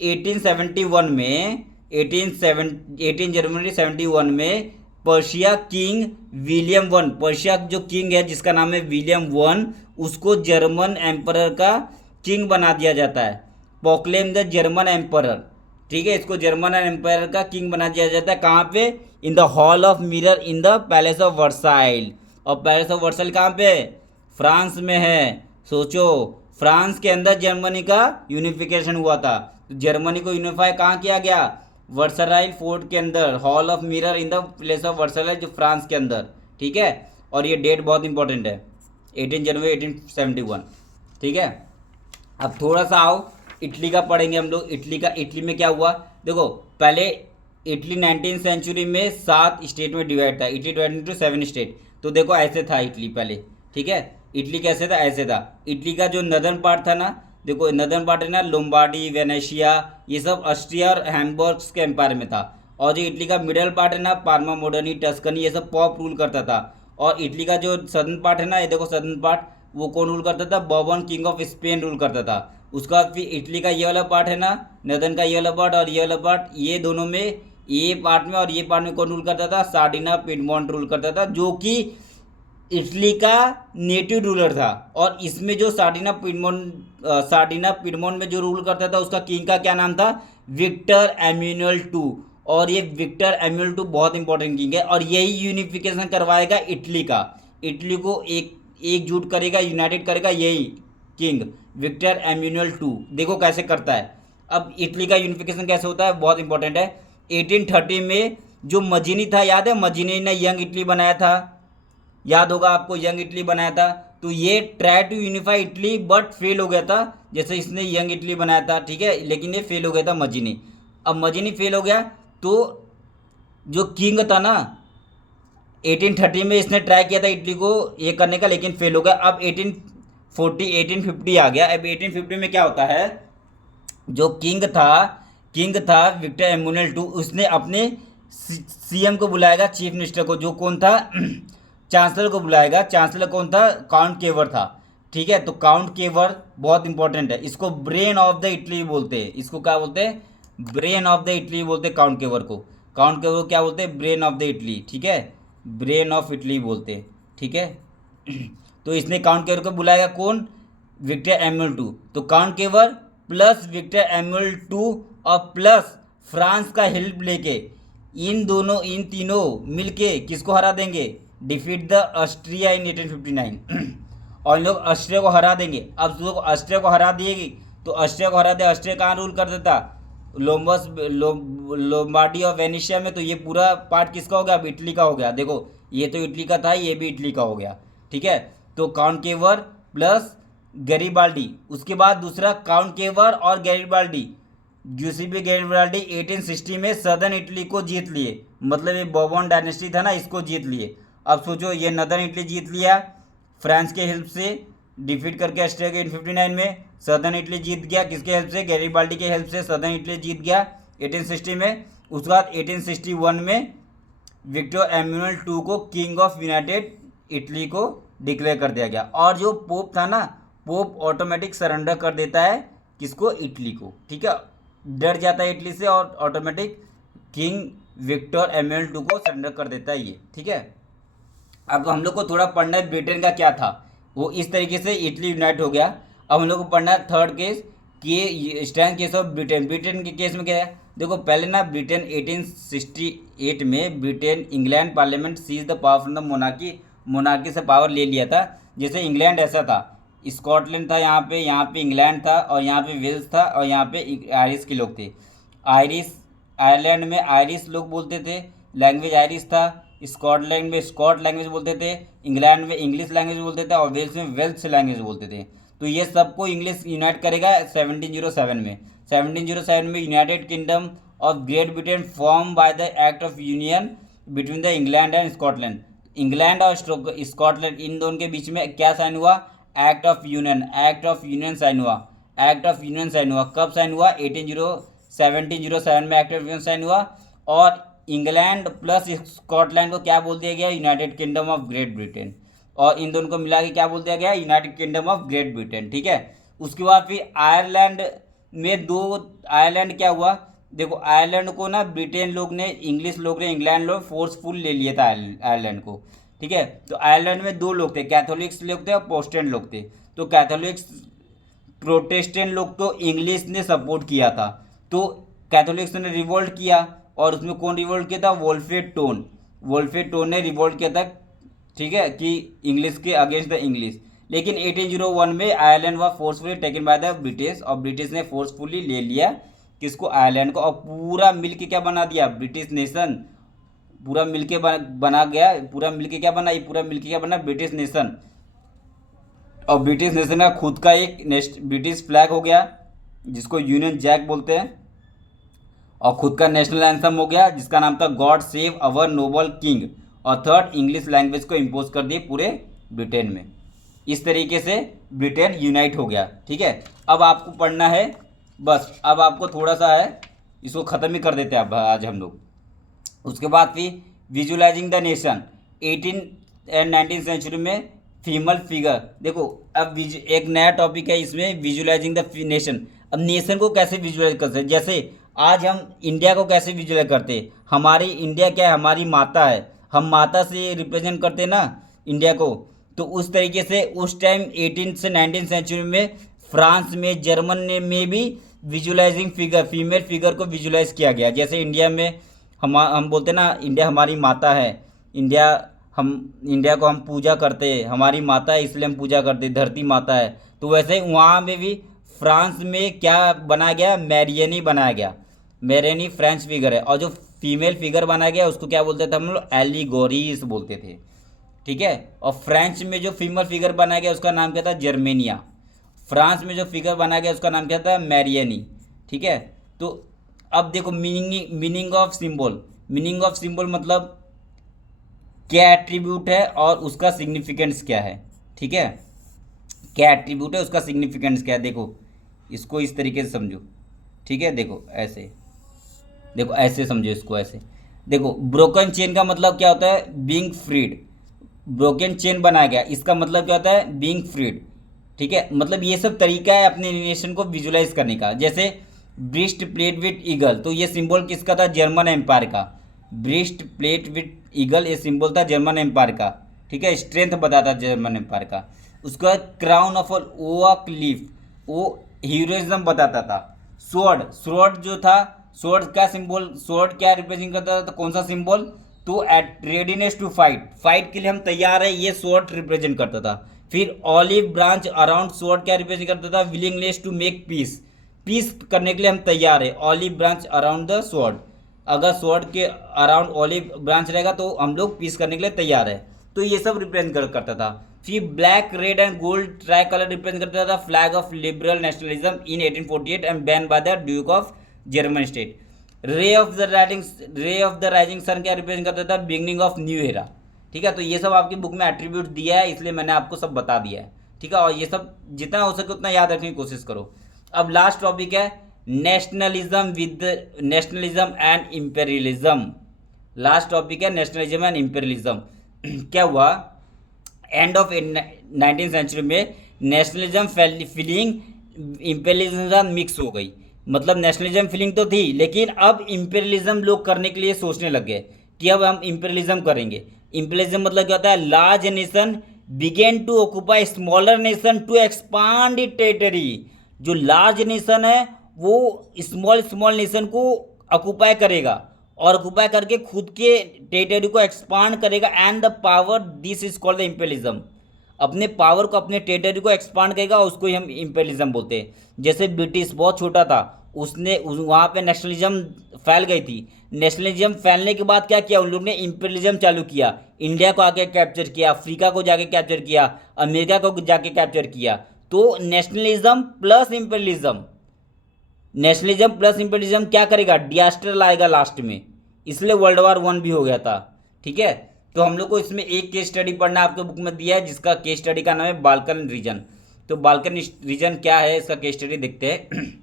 1871 में 18 जनवरी 71 में Persia king William one, Persia जो किंग है जिसका नाम है विलियम वन, उसको जर्मन एम्परर का किंग बना दिया जाता है। प्रोक्लेम द जर्मन एम्परर, ठीक है, इसको जर्मन एम्पायर का किंग बना दिया जाता है। कहाँ पे? In the hall of mirror in the palace of Versailles. और पैलेस ऑफ वर्साइल कहाँ पे? फ्रांस में है। सोचो, फ्रांस के अंदर जर्मनी का यूनिफिकेशन हुआ था। तो जर्मनी को यूनिफाई कहाँ किया गया? वर्साइल फोर्ट के अंदर, hall of mirror in the place of Versailles, जो फ्रांस के अंदर, ठीक है। और ये डेट बहुत इंपॉर्टेंट है, 18 जनवरी 1871, ठीक है। अब थोड़ा सा आओ इटली का पढ़ेंगे हम लोग। इटली में क्या हुआ देखो, पहले इटली 19वीं सेंचुरी में 7 स्टेट में डिवाइड था। Italy divide into 7 state. तो देखो ऐसे था इटली पहले, ठीक है। इटली कैसे था? ऐसे था। इटली का जो नदर्न पार्ट था ना, देखो नदर्न पार्ट है ना, लोम्बार्डी, वेनेशिया, ये सब ऑस्ट्रिया और हैम्बर्ग के एम्पायर में था। और जो इटली का मिडल पार्ट है ना, पार्मा, मोडर्नी, टस्कनी, ये सब पॉप रूल करता था। और इटली का जो सदर्न पार्ट है ना, ये देखो सदर्न पार्ट, वो कौन रूल करता था? Bourbon king of Spain rule करता था। उसका फिर इटली का ये वाला पार्ट है ना, नदर्न का ये वाला पार्ट और ये वाला पार्ट, ये दोनों में, ये पार्ट में और ये पार्ट में कौन रूल करता था? सार्डिना पिडमोंट रूल करता था, जो कि इटली का नेटिव रूलर था। और इसमें जो सार्डिना पिडमोंट सार्डिना पिडमोन में जो रूल करता था उसका किंग का क्या नाम था, विक्टर एम्यूनुअल टू। और ये विक्टर एम्यूनुअल टू बहुत इंपॉर्टेंट किंग है और यही यूनिफिकेशन करवाएगा इटली का, इटली को एकजुट करेगा, यूनाइटेड करेगा यही किंग विक्टर एम्यूनुअल टू। देखो कैसे करता है। अब इटली का यूनिफिकेशन कैसे होता है बहुत इंपॉर्टेंट है। 1830 में जो मजीनी था, याद है मजीनी ने यंग इटली बनाया था, याद होगा आपको, यंग इटली बनाया था। तो ये try to unify Italy but fail हो गया था, जैसे इसने यंग इटली बनाया था, ठीक है, लेकिन ये फेल हो गया था मजीनी। अब मजीनी फेल हो गया तो जो किंग था ना 1830 में इसने ट्राई किया था इटली को ये करने का, लेकिन फेल हो गया। अब 1850 आ गया। अब 1850 में क्या होता है, जो किंग था विक्टर एम्यूनुअल टू, उसने अपने सीएम को बुलाएगा, चीफ मिनिस्टर को, जो कौन था चांसलर को बुलाएगा। चांसलर कौन था, काउंट केवर था, ठीक है। तो काउंट केवर बहुत इंपॉर्टेंट है, इसको ब्रेन ऑफ द इटली बोलते हैं। इसको क्या बोलते हैं, ब्रेन ऑफ द इटली बोलते हैं काउंट केवर को। काउंट केवर को क्या बोलते हैं, ब्रेन ऑफ द इटली, ठीक है, ब्रेन ऑफ इटली बोलते हैं, ठीक है। तो इसने काउंट केवर को बुलाएगा कौन, विक्टर एम्यूनुअल टू। तो काउंट केवर प्लस विक्टर एम्यूनुअल टू और प्लस फ्रांस का हेल्प लेके इन तीनों मिलके किसको हरा देंगे, डिफीट द ऑस्ट्रिया इन 1859। और इन लोग ऑस्ट्रिया को हरा देंगे। अब लोग ऑस्ट्रिया को हरा दिएगी तो ऑस्ट्रिया को हरा दे, ऑस्ट्रिया कहाँ रूल कर देता, लोम्बार्डी और वेनेशिया में। तो ये पूरा पार्ट किसका हो गया, अब इटली का हो गया। देखो ये तो इटली का था, ये भी इटली का हो गया, ठीक है। तो काउंट केवर प्लस गैरिबाल्डी, उसके बाद दूसरा काउंट केवर और गैरिबाल्डी, गिउसेपे गैरिबाल्डी 1860 में सदर्न इटली को जीत लिए, मतलब ये बourbon डायनेस्टी था ना, इसको जीत लिए। अब सोचो ये नदर्न इटली जीत लिया फ्रांस के हेल्प से, डिफीट करके ऑस्ट्रिया के 1859 में। सदर्न इटली जीत गया किसके हेल्प से, गैरिबाल्डी के हेल्प से सदर्न इटली जीत गया 1860 में। उसके बाद 1861 में विक्टर एम्यूनुअल टू को किंग ऑफ यूनाइटेड इटली को डिक्लेयर कर दिया गया। और जो पोप था ना, पोप ऑटोमेटिक सरेंडर कर देता है किसको, इटली को, ठीक है, डर जाता है इटली से और ऑटोमेटिक किंग विक्टर एम्यूनुअल टू को सरेंडर कर देता है ये, ठीक है। अब हम लोग को थोड़ा पढ़ना है ब्रिटेन का क्या था, वो इस तरीके से इटली यूनाइट हो गया। अब हम लोग को पढ़ना है थर्ड केस कि stand case of Britain. Britain के केस में क्या है, देखो पहले ना ब्रिटेन 1868 में Britain England parliament seize the power from the monarchy से पावर ले लिया था। जैसे इंग्लैंड ऐसा था, स्कॉटलैंड था यहाँ पे इंग्लैंड था और यहाँ पे वेल्स था और यहाँ पे आयरिश के लोग थे। आयरलैंड में आयरिश लोग बोलते थे, लैंग्वेज आयरिश था। स्कॉटलैंड में स्कॉट लैंग्वेज बोलते थे, इंग्लैंड में इंग्लिश लैंग्वेज बोलते थे और वेल्स में वेल्स लैंग्वेज बोलते थे। तो ये सबको इंग्लिश यूनाइट करेगा 1707 में। 1707 में United kingdom of great Britain form by the act of union between the England and Scotland. England और स्कॉटलैंड इन दोनों के बीच में क्या साइन हुआ, एक्ट ऑफ यूनियन साइन हुआ। एक्ट ऑफ यूनियन साइन हुआ कब साइन हुआ, 1707 में एक्ट ऑफ यूनियन साइन हुआ। और इंग्लैंड प्लस स्कॉटलैंड को क्या बोल दिया गया, United kingdom of great Britain. और इन दोनों को मिला के क्या बोल दिया गया, United kingdom of great Britain, ठीक है। उसके बाद फिर आयरलैंड में आयरलैंड क्या हुआ, देखो आयरलैंड को ना ब्रिटेन लोग ने, इंग्लिश लोग ने, इंग्लैंड लोग फोर्सफुल ले लिया था आयरलैंड को, ठीक है। तो आयरलैंड में दो लोग थे, कैथोलिक्स लोग थे और प्रोटेस्टेंट लोग थे। तो कैथोलिक्स प्रोटेस्टेंट लोग को इंग्लिश ने सपोर्ट किया था, तो कैथोलिक्स ने रिवोल्ट किया। और उसमें कौन रिवोल्ट किया था, वोल्फे टोन ने रिवोल्ट किया था, ठीक है, कि इंग्लिश के अगेंस्ट द इंग्लिश। लेकिन 1801 में Ireland was forcefully taken by the British, और ब्रिटिश ने फोर्सफुली ले लिया किसको, आयरलैंड को, और पूरा मिलके क्या बना दिया, ब्रिटिश नेशन। पूरा मिलके बना गया, पूरा मिलके क्या बना, ये पूरा मिलके क्या बना, ब्रिटिश नेशन। और ब्रिटिश नेशन का खुद का एक ब्रिटिश फ्लैग हो गया जिसको यूनियन जैक बोलते हैं, और खुद का नेशनल एंथम हो गया जिसका नाम था God save our Nobel king. और थर्ड, इंग्लिश लैंग्वेज को इम्पोज कर दिए पूरे ब्रिटेन में। इस तरीके से ब्रिटेन यूनाइट हो गया, ठीक है। अब आपको पढ़ना है, बस अब आपको थोड़ा सा है, इसको ख़त्म ही कर देते हैं अब आज हम लोग। उसके बाद फिर visualizing the nation 18 and 19 century में फीमेल फिगर। देखो अब एक नया टॉपिक है इसमें, विजुअलाइजिंग द नेशन। अब नेशन को कैसे विजुअलाइज कर सकते हैं, जैसे आज हम इंडिया को कैसे विजुअलाइज करते हैं, हमारी इंडिया क्या है, हमारी माता है, हम माता से रिप्रेजेंट करते हैं ना इंडिया को। तो उस तरीके से उस टाइम 18 से 19 सेंचुरी में फ्रांस में, जर्मन में भी विजुलाइजिंग फिगर, फीमेल फिगर को विजुलाइज किया गया। जैसे इंडिया में हम बोलते हैं ना, इंडिया हमारी माता है, इंडिया हम इंडिया को हम पूजा करते हैं, हमारी माता है इसलिए हम पूजा करते हैं, धरती माता है। तो वैसे वहाँ में भी फ्रांस में क्या बनाया गया, मैरियनी बनाया गया। मैरियनी फ्रेंच फिगर है, और जो फीमेल फिगर बनाया गया उसको क्या बोलते थे हम लोग, एलिगोरीज बोलते थे। ठीक है। और फ्रेंच में जो फीमेल फिगर बनाया गया उसका नाम क्या था, जर्मेनिया। फ्रांस में जो फिगर बनाया गया उसका नाम क्या था, मैरियनी। ठीक है। तो अब देखो meaning of symbol. Meaning of symbol मतलब क्या एट्रीब्यूट है और उसका सिग्निफिकेंस क्या है। ठीक है। क्या एट्रीब्यूट है, उसका सिग्निफिकेंस क्या है। देखो इसको इस तरीके से समझो। ठीक है। देखो ऐसे, देखो ऐसे समझो इसको, ऐसे देखो। ब्रोकन चेन का मतलब क्या होता है, बीइंग फ्रीड। ब्रोकन चेन बनाया गया, इसका मतलब क्या होता है, बीइंग फ्रीड। ठीक है। मतलब ये सब तरीका है अपने नेशन को विजुलाइज करने का। जैसे ब्रिस्ट प्लेट विथ ईगल, तो ये सिंबल किसका था, जर्मन एम्पायर का। ब्रिस्ट प्लेट विथ ईगल ये सिंबल था जर्मन एम्पायर का। ठीक है। स्ट्रेंथ बताता जर्मन एम्पायर का। उसके बाद क्राउन ऑफ ओक लीफ, वो हीरोइज्म बताता था। स्वॉर्ड, स्वॉर्ड जो था, स्वॉर्ड का सिंबल, स्वॉर्ड क्या रिप्रेजेंट करता था, तो कौन सा सिंबल, तो at readiness to fight, fight के लिए हम तैयार है, ये स्वॉर्ड रिप्रेजेंट करता था। फिर ऑलिव ब्रांच अराउंड स्वॉर्ड क्या रिप्रेजेंट करता था, willingness to make peace, peace करने के लिए हम तैयार है, olive branch around the sword. अगर स्वॉर्ड के अराउंड ऑलिव ब्रांच रहेगा तो हम लोग पीस करने के लिए तैयार है। तो ये सब रिप्रेजेंट करता था। फिर black red and gold tricolour represent करता था flag of liberal nationalism in 1848 and ban by the duke of German state. Ray of the rising sun क्या रिप्रेजेंट करता था, बिगनिंग ऑफ न्यू एरा। ठीक है। तो ये सब आपकी बुक में एट्रीब्यूट दिया है, इसलिए मैंने आपको सब बता दिया है। ठीक है। और ये सब जितना हो सके उतना याद रखने की कोशिश करो। अब लास्ट टॉपिक है nationalism and imperialism. Last topic है नेशनलिज्म एंड इंपेरियलिज्म। क्या हुआ, एंड ऑफ 19th सेंचुरी में नेशनलिज्म फीलिंग इंपेरियलिज्म मिक्स हो गई। मतलब नेशनलिज्म फीलिंग तो थी, लेकिन अब इंपेरियलिज्म लोग करने के लिए सोचने लग गए कि अब हम इंपेरियलिज्म करेंगे। इंपेरियलिज्म मतलब क्या होता है, large nation began to occupy smaller nation to expand it territory. जो लार्ज नेशन है वो स्मॉल स्मॉल नेशन को ऑक्यूपाई करेगा, और ऑक्यूपाई करके खुद के टेरिटरी को एक्सपांड करेगा। And the power, this is called the imperialism. अपने पावर को, अपने टेरिटरी को एक्सपांड करेगा, उसको ही हम इंपेरियलिज्म बोलते हैं। जैसे ब्रिटिश बहुत छोटा था, उसने वहाँ पे नेशनलिज्म फैल गई थी। नेशनलिज्म फैलने के बाद क्या किया उन लोग ने, इंपेरियलिज्म चालू किया। इंडिया को आके कैप्चर किया, अफ्रीका को जाके कैप्चर किया, अमेरिका को जाके कैप्चर किया। तो nationalism plus imperialism, nationalism plus imperialism क्या करेगा, डिजास्टर लाएगा लास्ट में। इसलिए वर्ल्ड वार 1 भी हो गया था। ठीक है। तो हम लोग को इसमें एक केस स्टडी पढ़ना आपके बुक में दिया है, जिसका केस स्टडी का नाम है बाल्कन रीजन। तो बाल्कन रीजन क्या है, इसका केस स्टडी देखते हैं।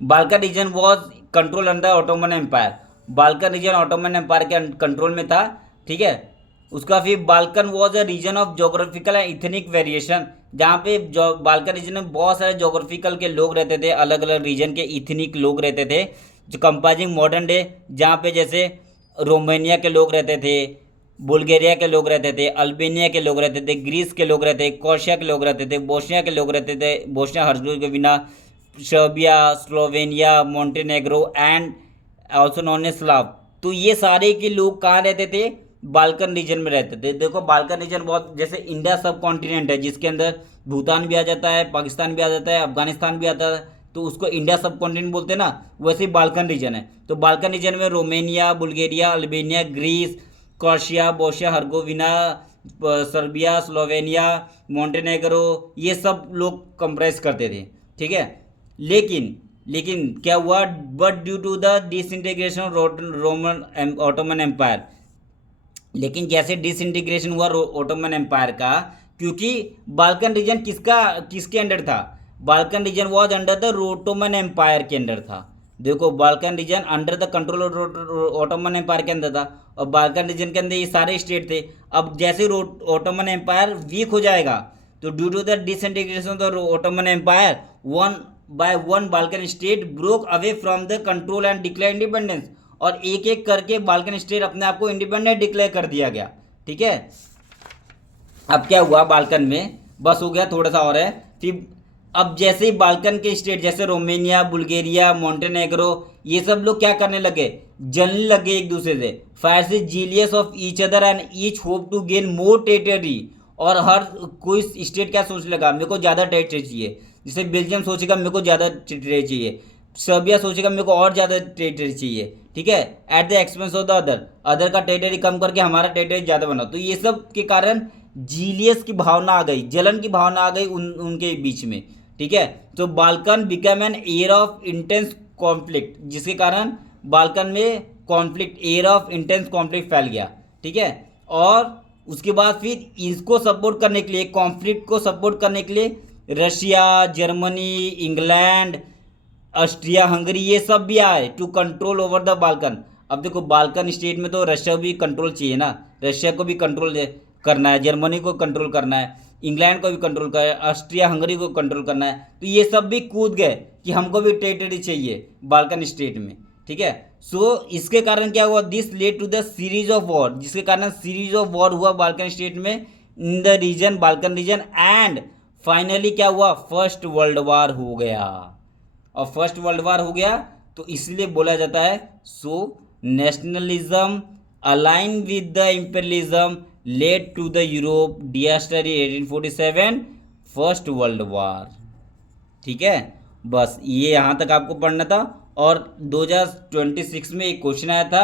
Balkan region was control under Ottoman empire. Balkan region Ottoman empire के कंट्रोल में था। ठीक है। उसका फिर Balkan was a region of geographical and ethnic variation, जहाँ पे बाल्कन रीजन में बहुत सारे जोग्राफिकल के लोग रहते थे, अलग अलग रीजन के इथनिक लोग रहते थे, जो कंपाइजिंग मॉडर्न डे, जहाँ पे जैसे रोमानिया के लोग रहते थे, बुल्गारिया के लोग रहते थे, अल्बेनिया के लोग रहते थे, ग्रीस के लोग रहते थे, क्रोएशिया के लोग रहते थे, बोस्निया के लोग रहते थे, Bosnia Herzegovina, Serbia, Slovenia, Montenegro and also known as Slav. तो ये सारे के लोग कहाँ रहते थे, बाल्कन रीजन में रहते थे। देखो बाल्कन रीजन बहुत, जैसे इंडिया सब कॉन्टिनेंट है जिसके अंदर भूटान भी आ जाता है, पाकिस्तान भी आ जाता है, अफगानिस्तान भी आता है, तो उसको इंडिया सब कॉन्टिनेंट बोलते हैं ना, वैसे ही बाल्कन रीजन है। तो बाल्कन रीजन में Romania, Bulgaria, Albania, Greece, Croatia, Bosnia Herzegovina, Serbia, Slovenia, Montenegro, ये सब लोग कंप्राइज करते थे। ठीक है। लेकिन क्या हुआ, but due to the disintegration of Roman Ottoman empire, लेकिन जैसे डिसइंटीग्रेशन हुआ ऑटोमन एम्पायर का, क्योंकि बाल्कन रीजन किसके अंडर था, Balkan region was under the Ottoman empire के अंडर था। देखो Balkan region under the control Ottoman empire के अंदर था, और बाल्कन रीजन के अंदर ये सारे स्टेट थे। अब जैसे ऑटोमन एम्पायर वीक हो जाएगा, तो due to the disintegration of the Ottoman empire, one by one Balkan state broke away from the control and declare independence, और एक एक करके बाल्कन स्टेट अपने आप को इंडिपेंडेंट डिक्लेयर कर दिया गया। ठीक है। अब क्या हुआ बाल्कन में, बस हो गया, थोड़ा सा और है। फिर अब जैसे ही बाल्कन के स्टेट जैसे रोमेनिया, बुल्गारिया, मोंटेनेग्रो, ये सब लोग क्या करने लगे, जलने लगे एक दूसरे से। फायर से jealous of each other and each hope to gain more territory. और हर कोई स्टेट क्या सोचने लगा, मेरे को ज़्यादा टेरिटरी चाहिए। जैसे बेल्जियम सोचेगा मेरे को ज़्यादा टेरिटरी चाहिए, सर्बिया सोचेगा मेरे को और ज़्यादा टेरिटरी चाहिए, ठीक है, at the expense of the other. Other का टेरिटरी कम करके हमारा टेरिटरी ज़्यादा बनाओ। तो ये सब के कारण जीलियस की भावना आ गई, जलन की भावना आ गई उनके बीच में, ठीक है। तो Balkan become an air of intense conflict, जिसके कारण बाल्कन में conflict, air of intense conflict फैल गया, ठीक है। और उसके बाद फिर इसको सपोर्ट करने के लिए, कॉन्फ्लिक्ट को सपोर्ट करने के लिए Russia, Germany, England, Austria, Hungary, ये सब भी आए to control over the Balkan. अब देखो बाल्कन स्टेट में तो रशिया भी कंट्रोल चाहिए ना, रशिया को भी कंट्रोल करना है, जर्मनी को कंट्रोल करना है, इंग्लैंड को भी कंट्रोल करना है, ऑस्ट्रिया हंगरी को कंट्रोल करना है। तो ये सब भी कूद गए कि हमको भी टेरिटरी चाहिए बाल्कन स्टेट में, ठीक है। सो इसके कारण क्या हुआ, this led to the series of war, जिसके कारण सीरीज ऑफ वॉर हुआ बाल्कन स्टेट में in the region, Balkan region. And finally क्या हुआ, फर्स्ट वर्ल्ड वार हो गया। और फर्स्ट वर्ल्ड वार हो गया तो इसलिए बोला जाता है, so nationalism align with the imperialism led to the Europe disaster in 1847, first world war, ठीक है। बस ये यहाँ तक आपको पढ़ना था। और 2026 में एक क्वेश्चन आया था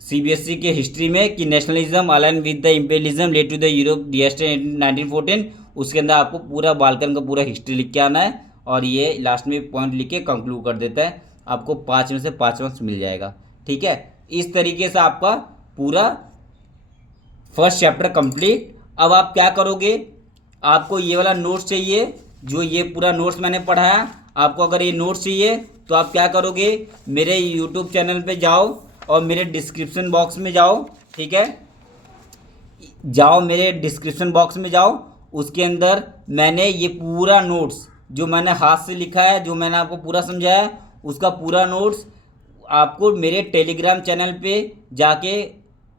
सीबीएसई के हिस्ट्री में कि nationalism align with the imperialism led to the Europe disaster in 1914। उसके अंदर आपको पूरा बाल्कन का पूरा हिस्ट्री लिख के आना है और ये लास्ट में पॉइंट लिख के कंक्लूड कर देता है। आपको 5 में से 5 मार्क्स मिल जाएगा, ठीक है। इस तरीके से आपका पूरा फर्स्ट चैप्टर कंप्लीट। अब आप क्या करोगे, आपको ये वाला नोट्स चाहिए, जो ये पूरा नोट्स मैंने पढ़ाया, आपको अगर ये नोट्स चाहिए तो आप क्या करोगे, मेरे यूट्यूब चैनल पे जाओ और मेरे डिस्क्रिप्शन बॉक्स में जाओ, ठीक है। जाओ मेरे डिस्क्रिप्शन बॉक्स में जाओ, उसके अंदर मैंने ये पूरा नोट्स जो मैंने हाथ से लिखा है, जो मैंने आपको पूरा समझाया है, उसका पूरा नोट्स आपको मेरे टेलीग्राम चैनल पे जाके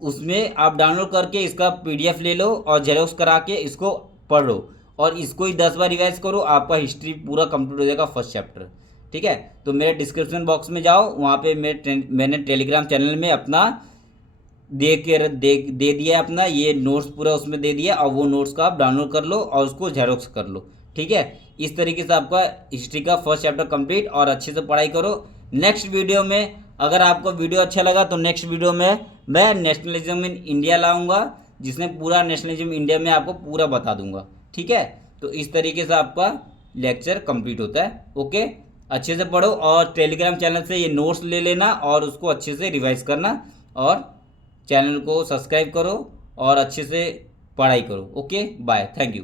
उसमें आप डाउनलोड करके इसका पीडीएफ ले लो और जेरोक्स करा के इसको पढ़ो और इसको ही 10 बार रिवाइज करो, आपका हिस्ट्री पूरा कंप्लीट हो जाएगा फर्स्ट चैप्टर, ठीक है। तो मेरे डिस्क्रिप्शन बॉक्स में जाओ, वहाँ पे मैंने टेलीग्राम चैनल में अपना दे दिया है, अपना ये नोट्स पूरा उसमें दे दिया और वो नोट्स का आप डाउनलोड कर लो और उसको जेरोक्स कर लो, ठीक है। इस तरीके से आपका हिस्ट्री का फर्स्ट चैप्टर कंप्लीट, और अच्छे से पढ़ाई करो। नेक्स्ट वीडियो में अगर आपको वीडियो अच्छा लगा तो नेक्स्ट वीडियो में मैं नेशनलिज्म इन इंडिया लाऊंगा, जिसमें पूरा नेशनलिज्म इंडिया में आपको पूरा बता दूंगा, ठीक है। तो इस तरीके से आपका लेक्चर कंप्लीट होता है। ओके, अच्छे से पढ़ो और टेलीग्राम चैनल से ये नोट्स ले लेना और उसको अच्छे से रिवाइज करना और चैनल को सब्सक्राइब करो और अच्छे से पढ़ाई करो। Okay, bye, thank you.